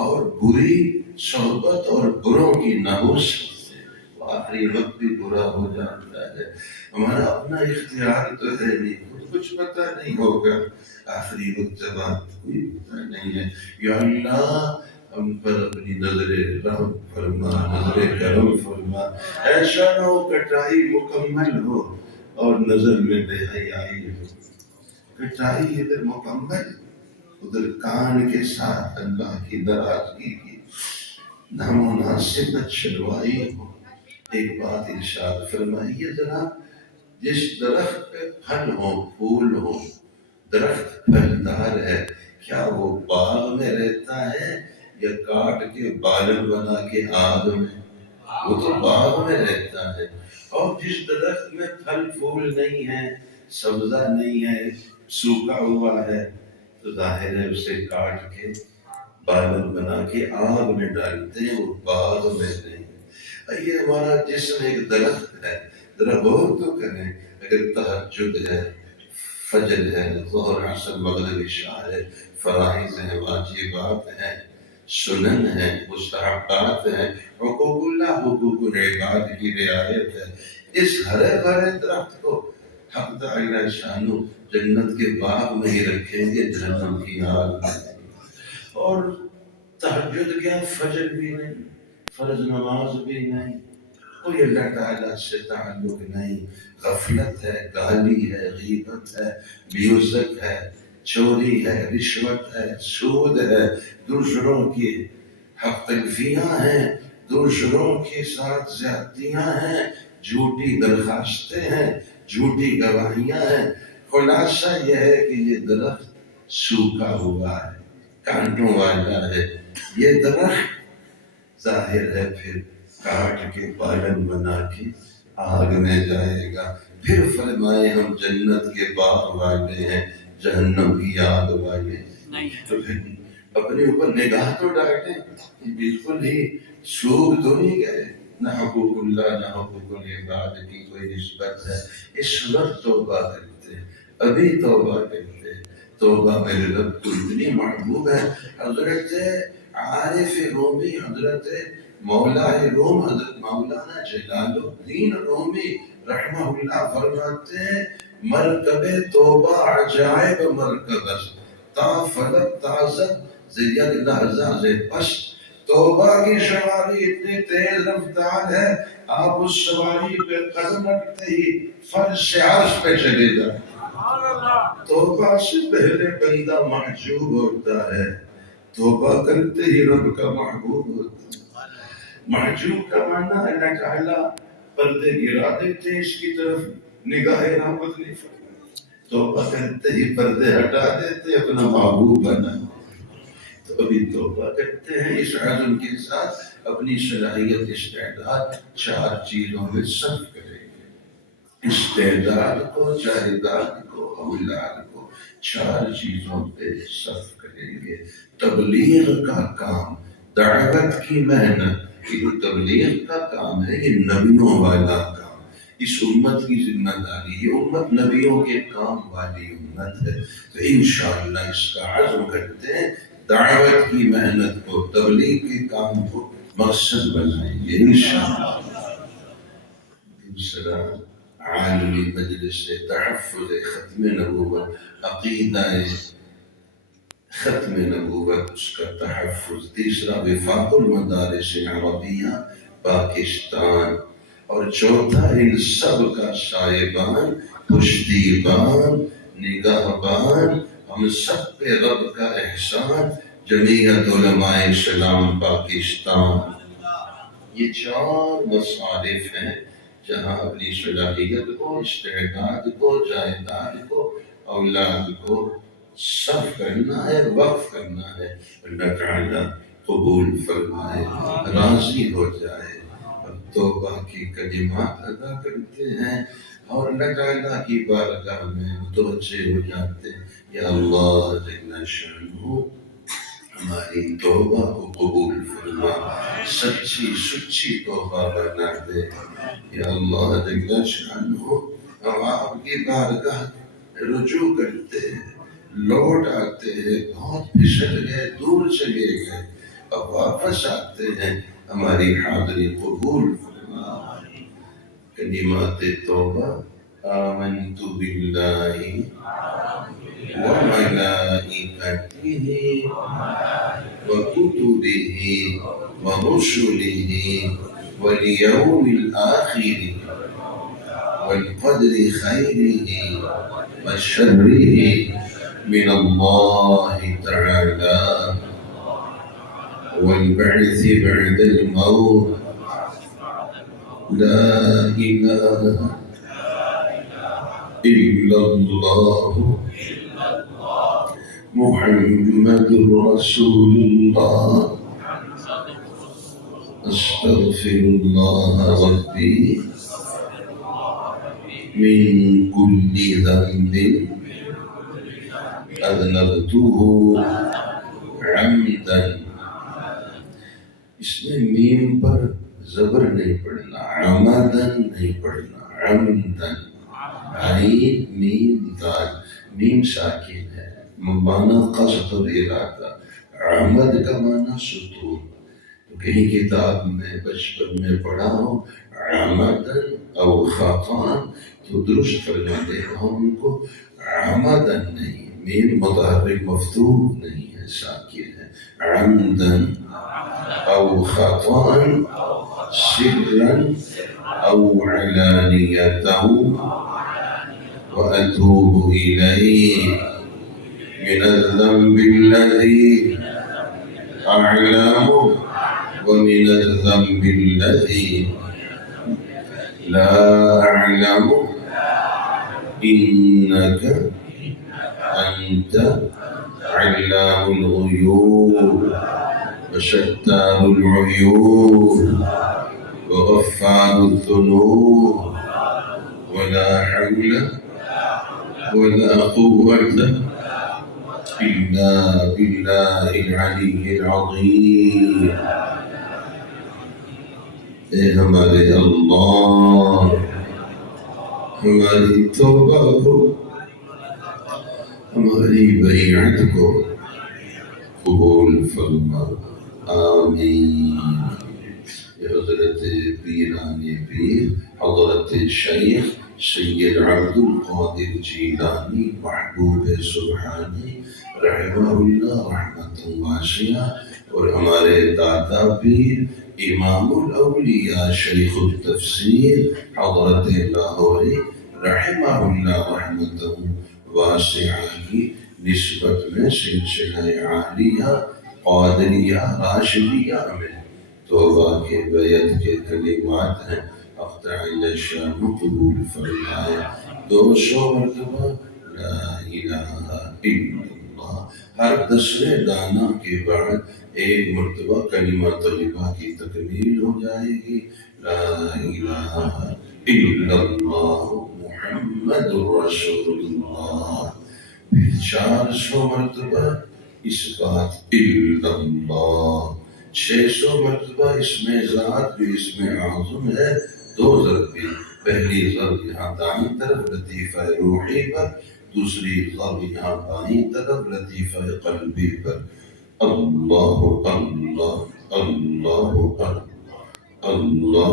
اور بری صحبت اور بروں کی نحوست سے آخری وقت بھی برا ہو جاتا ہے۔ ہمارا اپنا اختیار تو ہے نہیں، کچھ پتہ نہیں ہوگا آخری وقت جب آپ کوئی پتہ نہیں ہے۔ یا اللہ ہم پر اپنی نظر رحم فرما، نظر کرم فرما، ایسا نہ ہو کٹائی مکمل ہو اور نظر میں بے حیائی ہو۔ کٹائی ادھر مکمل، ادھر کان کے ساتھ اللہ کی ناراضگی کی نامناسب چلوائی ہو۔ ایک بات ارشاد فرمائیے ذرا، جس درخت پہ پھل ہو، پھول ہو، درخت پھلدار ہے، کیا وہ باغ میں رہتا ہے یا کاٹ کے بالن بنا کے آگ میں؟ وہ تو باغ میں رہتا ہے۔ اور جس درخت میں پھل پھول نہیں ہے، سبزہ نہیں ہے، سوکھا ہوا ہے، تو ظاہر ہے اسے کاٹ کے پالن بنا کے آگ میں ڈالتے ہیں، وہ باغ میں نہیں۔ یہ ہمارا جسم ایک درخت ہے، ذرا غور تو کریں۔ اگر تہجد ہے، فجر ہے، ظہر عصر مغرب عشاء ہے، فرائض ہیں، واجبات ہیں، سنن ہیں، مستحبات ہیں، حقوق اللہ، حقوق العباد کی رعایت ہے، اس ہرے بھرے درخت کو حق تعالی شانو جنت کے باغ میں ہی رکھیں گے، جہنم کی آگ میں۔ اور تہجد کیا، فجر بھی نہیں، فرض نماز بھی نہیں، کوئی اللہ تعالیٰ سے تعلق نہیں، غفلت ہے، گالی ہے، غیبت ہے، میوزک ہے، چوری ہے، رشوت ہے، سود ہے، دوسروں کی حق تلفیاں ہیں، دوسروں کے ساتھ زیادتیاں ہیں، جھوٹی درخواستیں ہیں، جھوٹی گواہیاں ہیں۔ خلاصہ یہ ہے کہ یہ درخت سوکھا ہوا ہے، کانٹوں والا ہے، یہ درخت ظاہر ہے پھر کاٹ کے پالن بنا کے آگ میں جائے گا۔ پھر فرمائے ہم جنت کے باغ والے ہیں، جہنم کی آگ والے ہیں۔ تو پھر اپنے اوپر نگاہ تو ڈالیں، بالکل ہی سوکھ تو نہیں گئے، نہ حقوق اللہ نہ حقوق العباد کی کوئی نسبت ہے۔ اس وقت توبہ کرتے ہیں، ابھی توبہ کرتے ہیں۔ توبہ میرے رب کو اتنی محبوب ہے۔ حضرت عارف رومی، حضرت مولا روم، حضرت مولانا جلال الدین رومی رحمہ اللہ فرماتے ہیں، مرکب توبہ عجائب مرکب است، تا فلک تازد زید لحظہ ز پس۔ توبہ کی سواری اتنی تیز رفتار ہے، آپ اس سواری پہ قدم رکھتے ہی فرش سے عرش پہ چلے جائیں۔ توبہ سے پہلے بندہ محجوب ہوتا ہے، توبہ کرتے ہی رب کا محبوب ہوتا ہے۔ محجوب کا معنی اللہ تعالیٰ پردے گرا دیتے، اس کی طرف نگاہ رحمت نہیں فرماتے، توبہ کرتے ہی پردے ہٹا دیتے، اپنا محبوب بنا۔ تو ابھی توبہ کرتے ہیں اس عزم کے ساتھ، اپنی صلاحیت استعداد 4 چیزوں میں صرف کریں گے۔ استعداد کو، جائیداد کو، اولاد کو 4 چیزوں پہ صرف کریں گے۔ تبلیغ کا کام، دعوت کی محنت، یہ تبلیغ کا کام ہے، یہ نبیوں والا کام، اس امت کی ذمہ داری، یہ امت نبیوں کے کام والی امت ہے۔ تو انشاءاللہ اس کا عزم کرتے ہیں، دعوت کی محنت کو، تبلیغ کے کام کو مقصد بنائیں گے انشاءاللہ۔ دوسرا عالمی مجلس تحفظ ختم نبوت، عقیدہ ختم نبوت، اس کا تحفظ۔ تیسرا وفاق المدارس عربیہ پاکستان، اور چوتھا ان سب کا سائبان، پشتیبان، نگہبان، ہم سب پہ رب کا احسان، جمعیت علماء اسلام پاکستان۔ یہ 4 مصارف ہیں جہاں اپنی صلاحیت کو، استعداد کو، جائیداد کو، اولاد کو صرف کرنا ہے، وقف کرنا ہے۔ اللہ تعالیٰ قبول فرمائے، راضی ہو جائے۔ اب توبہ کی کلمات ادا کرتے ہیں اور اللہ تعالیٰ کی بارگاہ میں متوجہ ہو جاتے ہیں، یا اللہ جل شانہ ہماری توبہ کو قبول فرما، سچی سچی توبہ بنا دے۔ یا اللہ جل شانہ ہم آپ کی بارگاہ رجوع کرتے ہیں، لوٹ آتے ہیں، بہت پھسل گئے، دور چلے گئے، اب واپس آتے ہیں، ہماری حاضری قبول فرما۔ کلمات توبہ، آمنت باللہ وملائکتہ وکتبہ ورسلہ والیوم الآخر والقدر خیرہ وشرہ من اللہ تعالی والبعث بعد الموت، لا الہ الا اللہ محمد رسول اللہ، استغفر اللہ ربی من کل ذنب اذنبتہ عمدن، اس میں میم پر زبر نہیں پڑھنا، عمدن نہیں پڑھنا، عمدن، عین میم دال، میم ساکن ہے، معنی قصد اور ارادہ، عمد کا معنی ستون. کہیں کتاب میں بچپن میں پڑھا ہو عمدن او خطان تو درست فرما دے رہا ہوں ان کو، عمدن نہیں، میم متحرک مفتوح نہیں ہے، ساکن ہے، عمدن او خطان سرا او علانیتا واتوب الیہ من الذنب الذي اعلم ومن الذنب الذي لا أعلم إنك أنت علام الغيوب وشتان العيوب وغفار الذنوب ولا حول ولا قوة إلا بالله العلي العظيم. اے ہمارے اللہ، ہماری توبہ کو، ہماری بیعت کو قبول فرما، آمین. حضرت پیران پیر حضرت شیخ سید عبد القادر جیلانی محبوب سبحانی رحمہ اللہ رحمت واسعہ، اور ہمارے دادا پیر امام الاولیاء شیخ التفسیر حضرت لاہوری رحمہ اللہ رحمت واسعہ کی نسبت میں سلسلہ عالیہ قادریہ راشدیہ میں توبہ کے بیعت کے کلمات ہیں. اختر شان قبول فرمائے. 200 مرتبہ لا الہ الا اللہ. ہر 10ویں دانہ کے بعد ایک مرتبہ کلمہ طیبہ کی تکمیل ہو جائے گی. لا الہ الا اللہ محمد رسول اللہ. پھر 400 مرتبہ اس بات الا اللہ. 600 مرتبہ اس میں ذات جو اس میں اعظم ہے، 2 ضربیں، پہلی ضرب یہاں دائیں طرف لطیفہ روحی پر، دوسری ضرب یہاں بائیں طرف لطیفہ قلبی پر. اللہ اللہ اللہ اللہ اللہ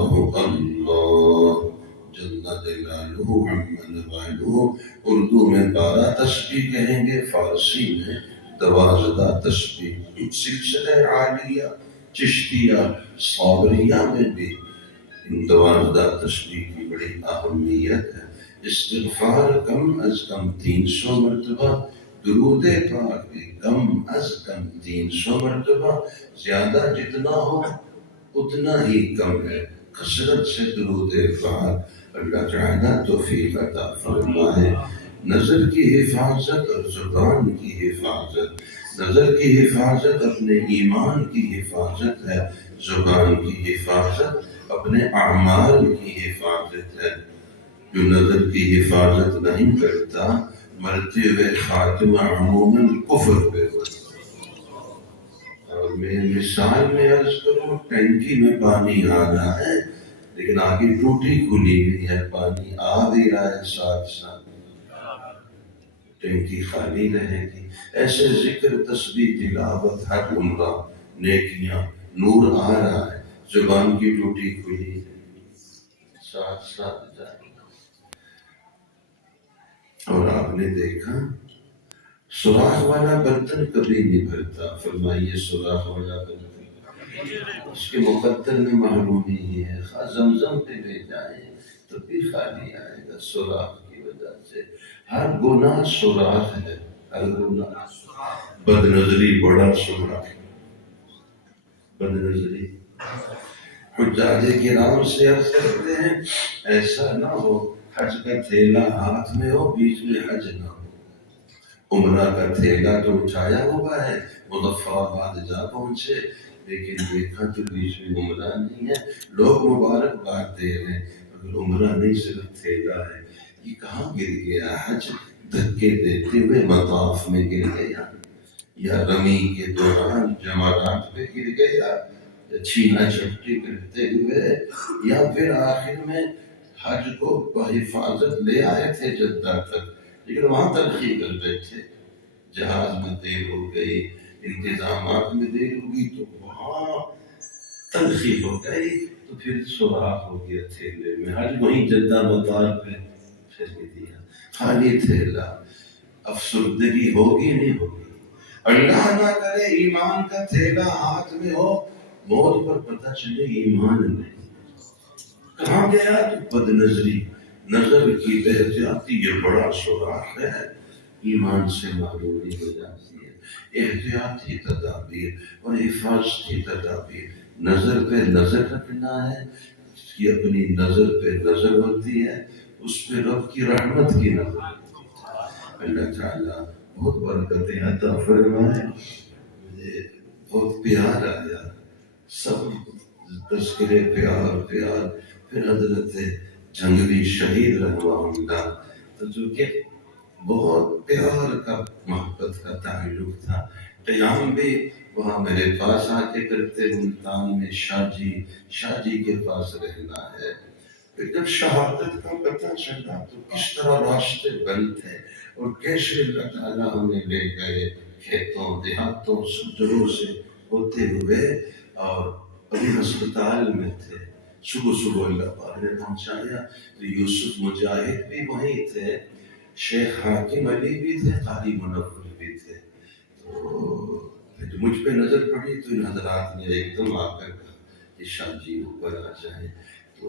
جل جلالہ عم نوالہ. اردو میں 12 تسبیح کہیں گے، فارسی میں 12 تسبیح. سلسلہ عالیہ چشتیہ صابریہ میں بھی ان 12 تسبیح کی بڑی اہمیت ہے. استغفار کم از کم 300 مرتبہ، درود پاک بھی کم از کم 300 مرتبہ. زیادہ جتنا ہو اتنا ہی کم ہے. کثرت سے درود پاک اللہ تعالیٰ توفیق عطا فرمائے. نظر کی حفاظت اور زبان کی حفاظت. نظر کی حفاظت اپنے ایمان کی حفاظت ہے، زبان کی حفاظت اپنے اعمال کی حفاظت ہے. جو نظر کی حفاظت نہیں کرتا مرتے ہوئے خاتمہ عموماً کفر پہ ہوتا. اور میں مثال میں عرض کروں، ٹینکی میں پانی آ رہا ہے لیکن آگے ٹوٹی کھلی ہوئی ہے، پانی آ بھی رہا ہے ساتھ ساتھ، ٹینکی خالی رہے گی. ایسے ذکر تسبیح تلاوت حج عمرہ نیکیاں نور آ رہا ہے، زبان کی ٹوٹی کھلی ہے، ساتھ ساتھ جائے. اور آپ نے دیکھا سوراخ والا برتن کبھی نہیں بھرتا. فرمائیے سوراخ والا برتن، اس کے مقدر میں معلوم ہی ہے، زمزم پہ لے جائیں تو بھی خالی آئے گا سوراخ کی وجہ سے. ہر گناہ سوراخ ہے، ہر گناہ. بد نظری بڑا سوراخ، بد نظری. حجاج کرام سے عرض کرتے ہیں ایسا نہ ہو حج کا تھیلا ہاتھ میں ہو بیچ میں حج نہ ہو. عمرہ کا تھیلا تو اٹھایا ہوا ہے، مظفرآباد جا پہنچے لیکن دیکھا تو بیچ میں عمرہ نہیں ہے. لوگ مبارکباد دے رہے ہیں مگر عمرہ نہیں، صرف تھیلا ہے. یہ کہاں گر گیا؟ حج دھکے دیتے ہوئے مطاف میں گر گیا. یا رمی کے دوران جمرات پہ گر گیا، یا چھینا جھپٹی کرتے ہوئے، یا پھر آخر میں حج کو بحفاظت لے آئے تھے جدہ تک لیکن وہاں تلخی کر بیٹھے، جہاز میں دیر ہو گئی، انتظامات میں دیر ہوگی تو وہاں تلخی ہو گئی، تو پھر سوراخ ہو گیا تھیلے میں، حج وہیں جدہ مطار پہ پھر دیا، خالی تھیلا، افسردگی ہوگی نہیں ہوگی؟ اللہ نہ کرے ایمان کا تھیلا ہاتھ میں ہو، موت پر پتہ چلے ایمان نہیں، کہاں گیا تو بد نظری، نظر کی بے احتیاطی، یہ بڑا سوراخ ہے، ایمان سے معلومی ہو جاتی ہے۔ احتیاطی تدابیر اور حفاظتی تدابیر، نظر پہ نظر رکھنا ہے، اس کی اپنی نظر پہ نظر ہوتی ہے، اس پہ رب کی رحمت کی نظر ہوتی ہے۔ اللہ تعالیٰ بہت برکتیں عطا فرمائے۔ مجھے بہت پیار آیا، سب تذکرے پیار پیار، پھر حضرت جنگلی شہید رحمہ اللہ، تو جو کہ بہت پیار کا محبت کا تعلق تھا، قیام بھی وہاں میرے پاس آ کے کرتے، ملتان میں شاہ جی کے پاس رہنا ہے۔ پھر جب شہادت کا پتہ چلا تو کس طرح راستے بند تھے اور کیسے اللہ تعالیٰ ہمیں لے گئے کھیتوں دیہاتوں سجروں سے ہوتے ہوئے، اور ابھی ہسپتال میں تھے، صبح اللہ پاک نے پہنچایا، تو یوسف مجاہد بھی وہیں تھے، شیخ حاکم علی بھی تھے، قاری منور بھی تھے۔ تو پھر مجھ پہ نظر پڑی تو ان حضرات نے ایک دم آ کر کہا کہ شاہ جی اوپر آ جائیں، تو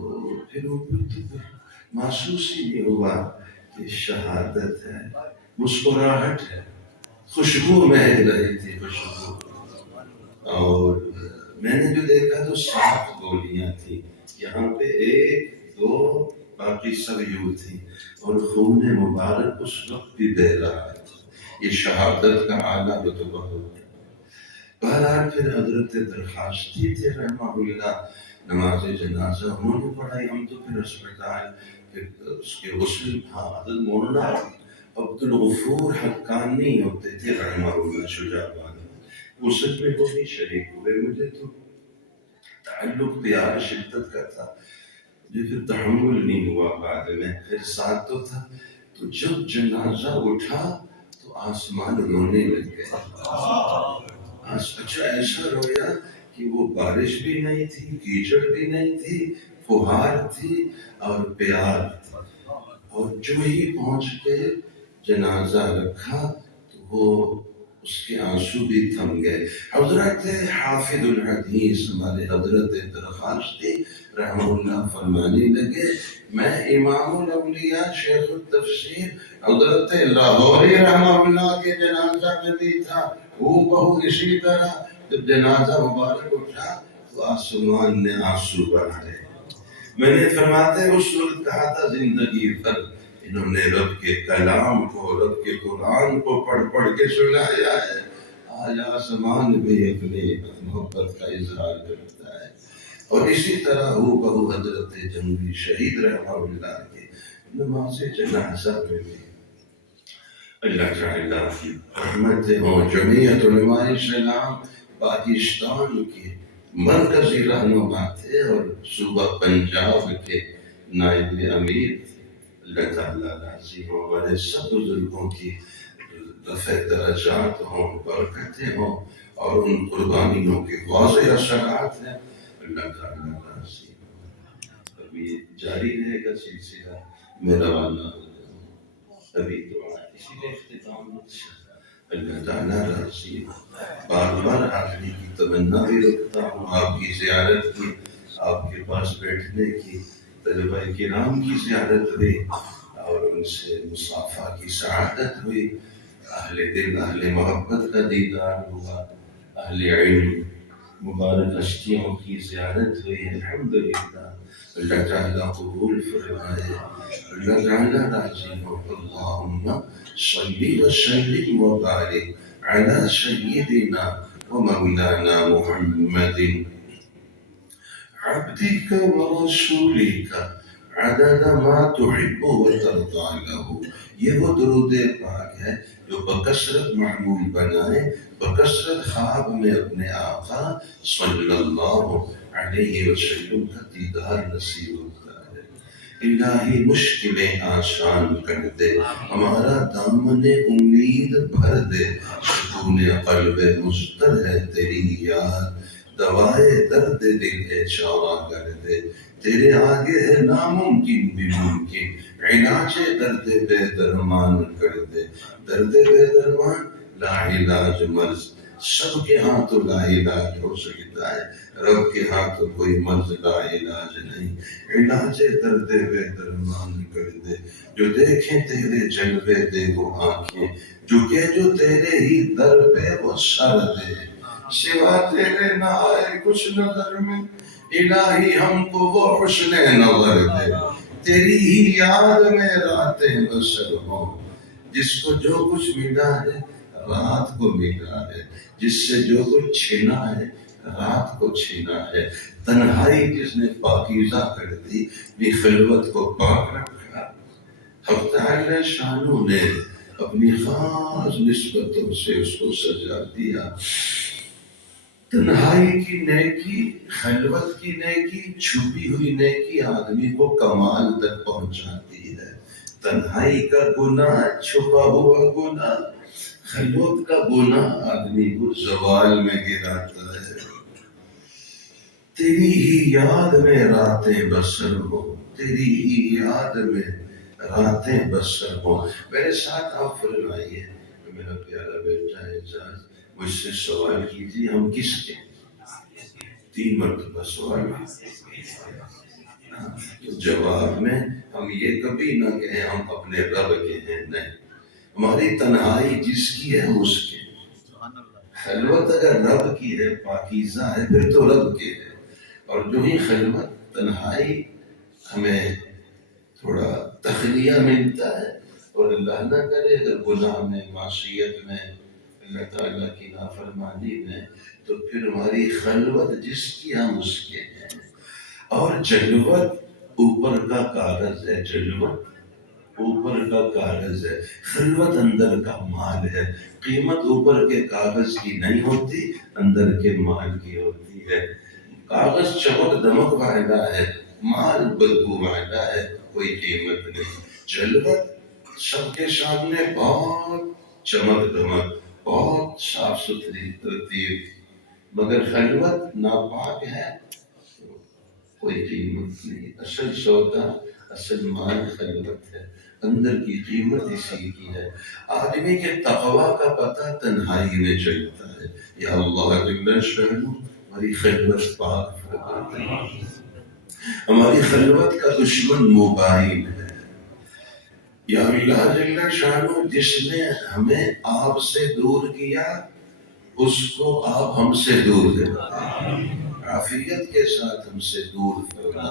پھر اوپر تو پھر محسوس ہی نہیں ہوا کہ شہادت ہے، مسکراہٹ ہے، خوشبو مہک رہی تھی، خوشبو، اور میں نے جو دیکھا تو 7 گولیاں تھیں، یہاں پہ 1 2 باقی سب یوں تھی، اور خون مبارک اس وقت بھی بہ رہا ہے، یہ شہادت کا اعلیٰ رتبہ ہوتا ہے۔ بہرحال پھر حضرت درخواستی تھے رحمہ اللہ، نماز جنازہ انہوں نے پڑھائی، ہم تو پھر اسپتال، پھر اس کے غسل، ہاں حضرت مولانا عبد الغفور حقانی ہوتے تھے رحمہ اللہ، شجاع آباد، غسل میں وہ بھی شریک ہوئے، مجھے تو تعلق پیار شدت کا تھا، مجھے پھر تحمل نہیں ہوا، بعد میں پھر ساتھ تو تھا، تو جب جنازہ اٹھا تو آسمان رونے لگ گیا، اچھا ایسا رویا کہ وہ بارش بھی نہیں تھی، کیچڑ بھی نہیں تھی، فہار تھی اور پیار تھا، اور جو ہی پہنچ کے جنازہ رکھا تو وہ اس کے آنسو بھی تھم گئے۔ حضرت حافظ الحدیث ہمارے حضرت درخواستی رحمہ اللہ فرمانے لگے، میں امام الاولیاء شیخ التفسیر حضرت لاہوری رحمہ اللہ کے جنازہ میں بھی تھا، وہ بہو اسی طرح جب جنازہ مبارک اٹھا تو آسمان نے آنسو بہائے۔ میں نے فرماتے اس وقت کہا تھا زندگی بھر انہوں نے رب کے کلام کو، رب کے قرآن کو پڑھ کے سنایا ہے، آج آسمان بھی اپنی محبت کا اظہار کرتا ہے۔ اور اسی طرح ہو بہو حضرت جنگلی شہید رحمہ اللہ کے نماز جنازہ میں بھی اللہ تعالیٰ کی رحمتیں ہوں۔ جمعیت علماء اسلام پاکستان کے مرکزی رہنما تھے اور صوبہ پنجاب کے نائب امیر تھے، اللہ تعالیٰ راضی ہوں، ہمارے سب بزرگوں کی رفع درجات ہوں، برکتیں ہوں، اور ان قربانیوں کے واضح اثرات ہیں، اللہ تعالیٰ راضی ہوں۔ ابھی جاری رہے گا سلسلہ، میں روانہ ہو جاؤں، ابھی دعا اسی لیے اختتام ہوتا ہے، اللہ تعالیٰ راضی ہوں۔ بار بار آخری کی تمنا بھی رکھتا ہوں، آپ کی زیارت کی، آپ کے پاس بیٹھنے کی، طلبہ کرام کی زیارت ہوئی اور ان سے مصافحہ کی سعادت ہوئی، اہل دل اہل محبت کا دیدار ہوا، اہل علم مبارک ہستیوں کی زیارت ہوئی، الحمدللہ، اللہ تعالیٰ قبول فرمائے، اللہ تعالیٰ راضی ہو۔ اللہم صلی وسلم وبارک علی سیدنا ومولانا محمد عبدك ورسولك عدد ما تحب وترضى له. یہ وہ درود پاک ہے جو بکثرت معمول بنائے، بکثرت خواب میں اپنے آقا صلی اللہ علیہ وسلم کا دیدار نصیب ہوتا ہے۔ الہی مشکلیں آسان کر دے، ہمارا دامن امید بھر دے، سکون قلب مضطر ہے تیری یاد، دوائے درد دل ہے چارہ کر دے، تیرے آگے ہے ناممکن بھی ممکن، علاج درد بے درمان کر دے۔ درد بے درمان لا علاج مرض، سب کے ہاں تو لا علاج ہو سکتا ہے، رب کے ہاں تو کوئی مرض لا علاج نہیں۔ علاج درد بے درمان کر دے، جو دیکھیں تیرے جلوے دے وہ آنکھیں، جھکے جو تیرے ہی در پہ وہ سر دے، سوا تیرے نہ آئے کچھ نظر میں، الہی ہم کو وہ حسن نظر دے، تیری ہی یاد میں راتیں بسر ہوں، جس کو جو کچھ ملا ہے رات کو ملا ہے، جس سے جو کچھ چھینا ہے رات کو چھینا ہے، تنہائی جس نے پاکیزہ کر دی بھی خلوت کو پاک رکھا۔ حق تعالی شانوں نے اپنی خاص نسبتوں سے اس کو سجا دیا۔ تنہائی کی نیکی، خلوت کی نیکی، چھپی ہوئی نیکی آدمی کو کمال تک پہنچاتی ہے۔ تنہائی کا گناہ، چھپا ہوا گناہ، خلوت کا گناہ آدمی کو زوال میں گراتا ہے۔ تیری ہی یاد میں راتیں بسر ہو، تیری ہی یاد میں راتیں بسر ہو۔ میرے ساتھ آپ فرمائیے، میرا پیارا بیٹا اعجاز مجھ سے سوال کیجیے، ہم کس کے؟ 3 مرتبہ سوال تو جواب میں ہم یہ کبھی نہ کہیں ہم اپنے رب کے ہیں، نہیں، ہماری تنہائی جس کی ہے اس کے، خلوت اگر رب کی ہے پاکیزہ ہے پھر تو رب کے ہے، اور جو ہی خلوت تنہائی ہمیں تھوڑا تخلیہ ملتا ہے، اور اللہ نہ کرے اگر گناہ میں، معصیت میں، اللہ تعالیٰ کی نافرمانی میں، تو پھر ہماری خلوت جس کی ہم اس کے ہیں۔ اور جلوت اوپر کا کاغذ ہے، جلوت اوپر کا کاغذ ہے، خلوت اندر کا مال ہے، قیمت اوپر کے کاغذ کی نہیں ہوتی، اندر کے مال کی ہوتی ہے۔ کاغذ چمک دمک والا ہے، مال بدبو والا ہے، کوئی قیمت نہیں۔ جلوت سب کے سامنے بہت چمک دمک، بہت صاف ستھری ترتیب، مگر خلوت ناپاک ہے تو کوئی قیمت نہیں۔ اصل سودا، اصل مال خلوت ہے، اندر کی قیمت اسی کی ہے۔ آدمی کے تقوی کا پتہ تنہائی میں چلتا ہے۔ یا اللہ جل شانہ ہماری خلوت پاک فرما دے۔ ہماری خلوت کا دشمن موبائل ہے۔ یا اللہ جل شانہ جس نے ہمیں آپ سے دور کیا اس کو آپ ہم سے دور کرنا، عافیت کے ساتھ ہم سے دور فرما،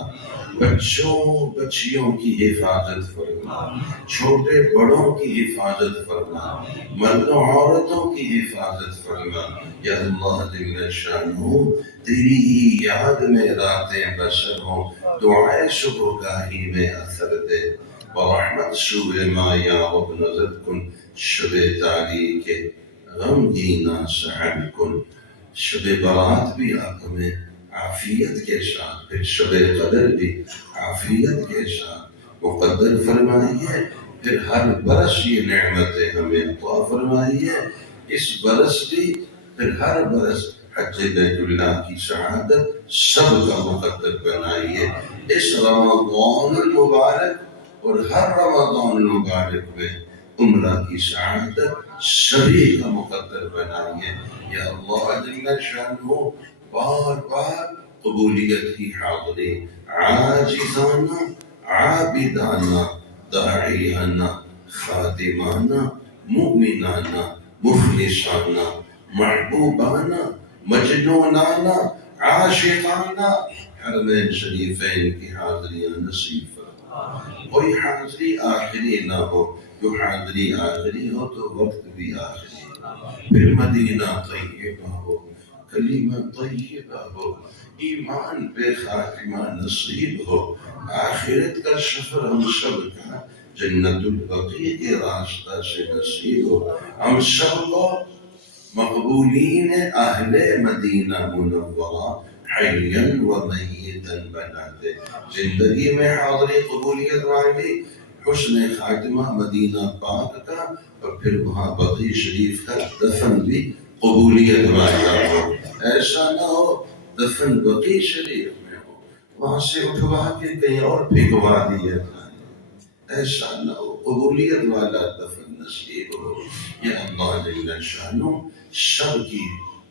بچوں بچیوں کی حفاظت فرما، چھوٹے بڑوں کی حفاظت فرما، مردوں عورتوں کی حفاظت فرما۔ یا اللہ جل شانہ تیری ہی یاد میں راتیں بسر ہوں، دعائے صبح گاہی میں اثر دے، برحمت صبح ما یا رب نظر کن، شب تعلیم کے غمگینہ سحر کن۔ شب برات بھی آپ ہمیں عافیت کے ساتھ، پھر شب قدر بھی عافیت کے ساتھ مقدر فرمائیے، پھر ہر برس یہ نعمتیں ہمیں عطا فرمائیے، اس برس بھی، پھر ہر برس حج بیت اللہ کی سعادت سب کا مقدر بنائیے۔ اس رمضان المبارک اور ہر رمضان المبارک میں عمرہ کی سعادت سبھی کا مقدر بنائیے۔ یا اللہ جل شانہ بار بار قبولیت کی حاضری، عاجزانہ، عابدانہ، داعیانہ، خادمانہ، مؤمنانہ، مخلصانہ، محبوبانہ، مجنونانہ، عاشقانہ حرمین شریفین کی حاضریاں نصیب فرما۔ کوئی حاضری آخری نہ ہو، جو حاضری آخری ہو تو وقت بھی آخری ہو، پھر مدینہ طیبہ ہو، کلمہ طیبہ ہو، ایمان پہ خاتمہ نصیب ہو، آخرت کا سفر ہم سب کا جنت البقیع کے راستہ سے نصیب ہو، ہم سب کو مقبولین اہل مدینہ منورہ حیاً و میتاً بنا دے، زندگی میں حاضری قبولیت والی، حسن خاتمہ مدینہ پاک کا، اور پھر وہاں بقیع شریف کا دفن بھی قبولیت والا ہو۔ ایسا نہ ہو دفن بقیع شریف میں ہو، وہاں سے اٹھوا کے کہیں اور پھینکوا دیا جائے، ایسا نہ ہو، قبولیت والا دفن نصیب ہو۔ یا اللہ جل شانہ سب کی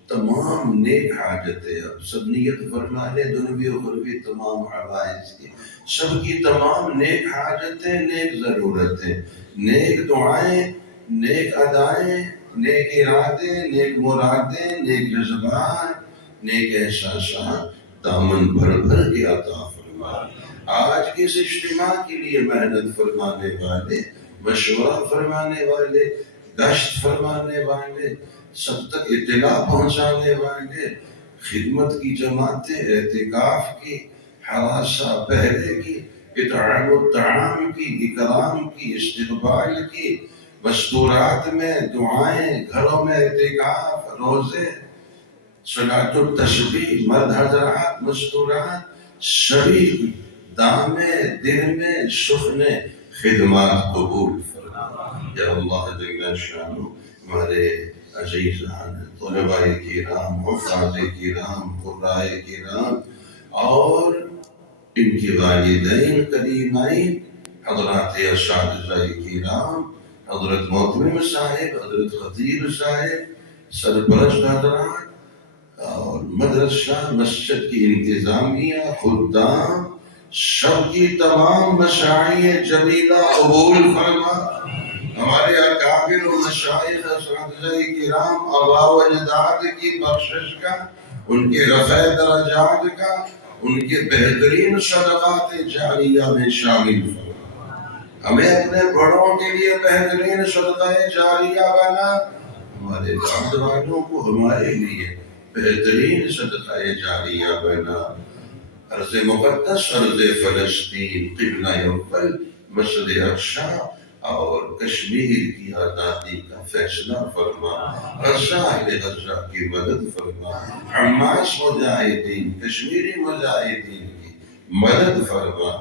تمام نیک حاجتیں، اب سب نیت فرما لے دنوی و اخروی تمام حوائج کی، سب کی تمام نیک حاجتیں، نیک ضرورتیں، نیک دعائیں، نیک ادائیں، نیک ارادے، نیک مرادیں، نیک جذبات، نیک احساسات دامن بھر بھر کے عطا فرما۔ آج کے اس اجتماع کے لیے محنت فرمانے والے، مشورہ فرمانے والے، گشت فرمانے والے، سب تک اطلاع پہنچانے والے، خدمت کی جماعتیں، اعتکاف کی، حراسہ پہرے کی، اطعام الطعام کی، اکرام کی، استقبال کی، مستورات میں دعائیں، گھروں میں اعتکاف، روزے، صلاۃ التسبیح، مرد حضرات مستورات، سبھی دامے دل میں سخن خدمات قبول فرما۔ یا اللہ جل شانہ ہمارے عزیزان طلباء کرام، حفاظ کرام، قرائے کرام اور ان کے والدین کریمین، حضرات اساتذہ کرام، حضرت محتمم صاحب، حضرت خطیب صاحب، سرپرست حضرات اور مدرسہ مسجد کی انتظامیہ، خدام، سب کی تمام مشاعر جلیلہ قبول فرما۔ ہمارے اکابر و مشائخ اساتذہ کرام، آباء و اجداد کی بخشش کا، ان کے رفع درجات کا، ان کے بہترین صدقات جاریہ میں شامل فرما۔ ہمیں اپنے بڑوں کے لیے بہترین صدقہ جاریہ بنا، ہمارے بعد والوں کو ہمارے لیے بہترین صدقہ جاریہ بنا۔ ارض مقدس، ارض فلسطین، قبلہ اول مسجد اقصی اور کشمیر کی آزادی کا فیصلہ فرما، غزہ اہل غزہ کی مدد فرما، حماس مجاہدین، کشمیری مجاہدین کی مدد فرما۔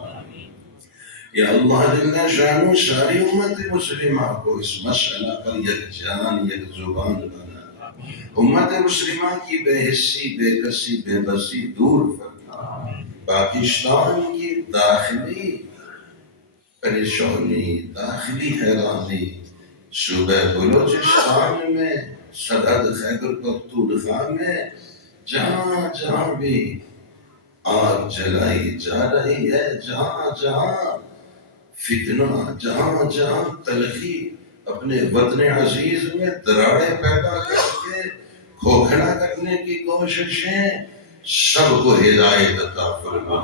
یا اللہ جل شانہ ساری امت مسلمہ کو اس مسئلہ پر یک جان، یک زبان بنا، امت مسلمہ کی بے حسی، بے کسی، بے بسی دور فرما۔ پاکستان کی داخلی پریشانی، داخلی حیرانی، صوبہ بلوچستان میں، سرحد خیبر پختونخوا میں، جہاں جہاں بھی آگ جلائی جا رہی ہے، جہاں جہاں فتنہ، جہاں جہاں تلخی اپنے وطن عزیز میں دراڑیں پیدا کر کے کھوکھلا کرنے کی کوششیں، سب کو ہدایت عطا فرما،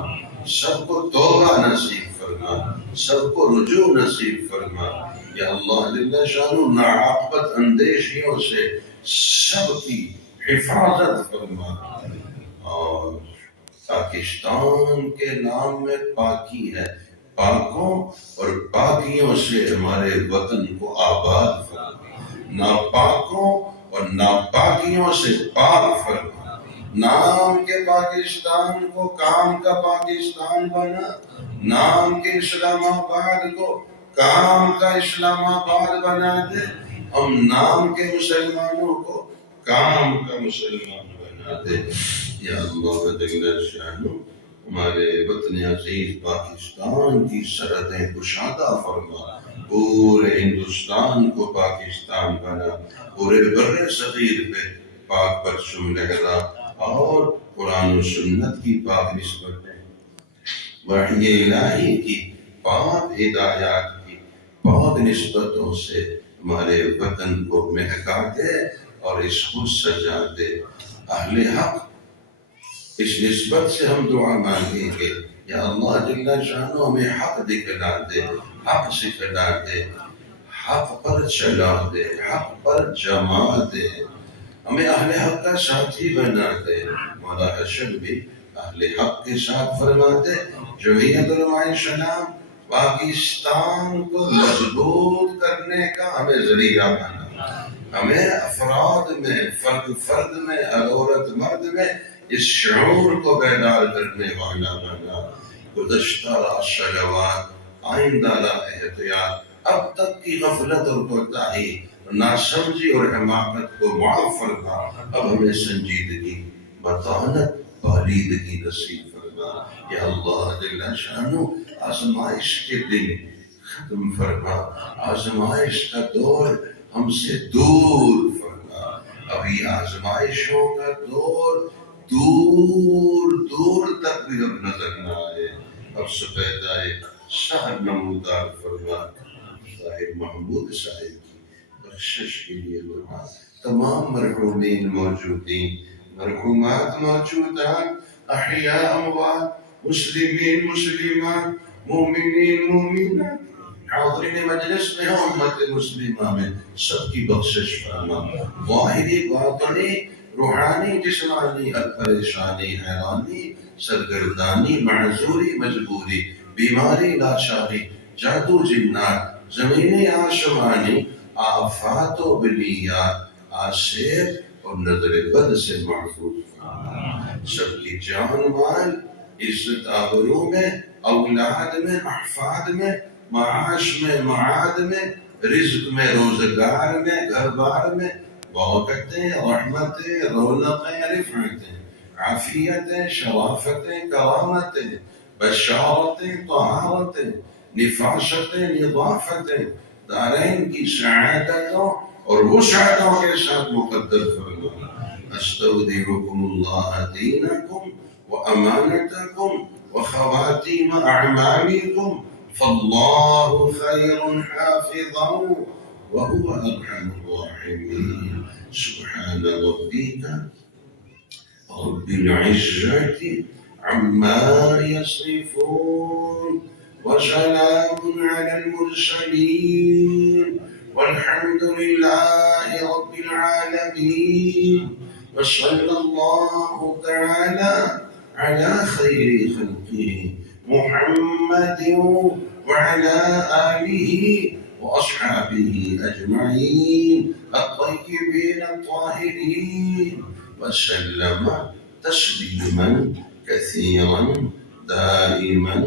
سب کو توبہ نصیب فرما، سب کو رجوع نصیب فرما۔ یا اللہ جل شانہ ناعاقبت اندیشیوں سے سب کی حفاظت فرما، اور پاکستان کے نام میں پاکی ہے، پاکوں اور پاکیوں سے ہمارے وطن کو آباد فرما، ناپاکوں اور ناپاکیوں سے پاک فرما۔ نام کے پاکستان کو کام کا پاکستان بنا، نام کے اسلام آباد کو کام کا اسلام آباد بنا دے، ہم نام کے مسلمانوں کو کام کا مسلمان بنا دے۔ یا اللہ جل شانہ ہمارے وطن عزیز پاکستان کی سرحدیں کشادہ فرما، پورے ہندوستان کو پاکستان بنا، پورے بر صغیر پہ پاک پرچم لہرا، اور قرآن و سنت کی پاک نسبتیں، وحی الہی کی پاک ہدایات کی پاک نسبتوں سے ہمارے وطن کو مہکا دے اور اس کو سجا دے۔ اہل حق اس نسبت سے ہم دعا مانگیں گے، یا اللہ جل شانہ ہمیں حق دکھلا دے، حق سکھلا دے، حق پر چلا دے، حق پر جما دے، ہمیں اہل حق کا ساتھی بنا دے۔ مولا حشر بھی اہل حق کے ساتھ فرماتے جمعیت علماء اسلام پاکستان کو مضبوط کرنے کا ہمیں ذریعہ بنا، ہمیں افراد میں، فرد فرد میں، عورت مرد میں اس شعور کو بیدار کرنے والا بنا۔ گزشتہ صلوات، آئندہ لا احتیاط، اب تک کی غفلت اور کوتاہی، ناسمجھی اور حماقت کو معاف فرما، اب ہمیں سنجیدگی، متانت، بالیدگی نصیب فرما۔ یا اللہ جل شانہ آزمائش کے دن ختم فرما، آزمائش کا دور ہم سے دور فرما۔ ابھی آزمائشوں کا دور دور دور تک بھی اب نظر نہ آئے، اب سپیدائے شہر نمودار فرما۔ طاہر محمود صاحب کی بخشش کے لیے دعا، تمام مرحومین موجودین، مرحومات موجودات، احیاء اموات، مسلمین مسلمات، مومنین مومنات، حاضرین مجلس میں ہوں، امت مسلمہ میں سب کی بخشش فرما۔ ظاہری باطنی روحانی جسمانی ہر پریشانی حیرانی سرگردانی معذوری مجبوری بیماری لاچاری جادو جنات زمینی آسمانی آفات و بلیات آسیب اور نظر بد سے محفوظ فرما۔ سب کی جان مال عزت آبرو میں، اولاد میں، احفاد میں، معاش میں، معاد میں، رزق میں، روزگار میں، گھر بار میں برکتیں، رحمتیں، رونقیں، رفعتیں، عافیتیں، شرافتیں، کرامتیں، بشارتیں، طہارتیں، نفاستیں، نظافتیں، دارین کی سعادتوں اور وسعتوں کے ساتھ مقدر فرما۔ استودعکم اللہ دینکم وامانتکم وخواتیم اعمالکم فاللہ خیر حافظا وهو ارحم الراحمین۔ سبحان ربک رب العزة عما يصفون وسلام على المرسلين والحمد لله رب العالمين، وصلى الله تعالى على خير خلقه محمد وعلى آله وأصحابه أجمعين الطيبين الطاهرين، وسلم تسليما كثيرا دائما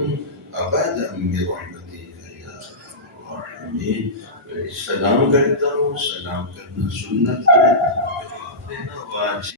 أبدا برحمتك يا أرحم الراحمين۔ سلام کرتا ہوں، سلام کرنا سنت ہے۔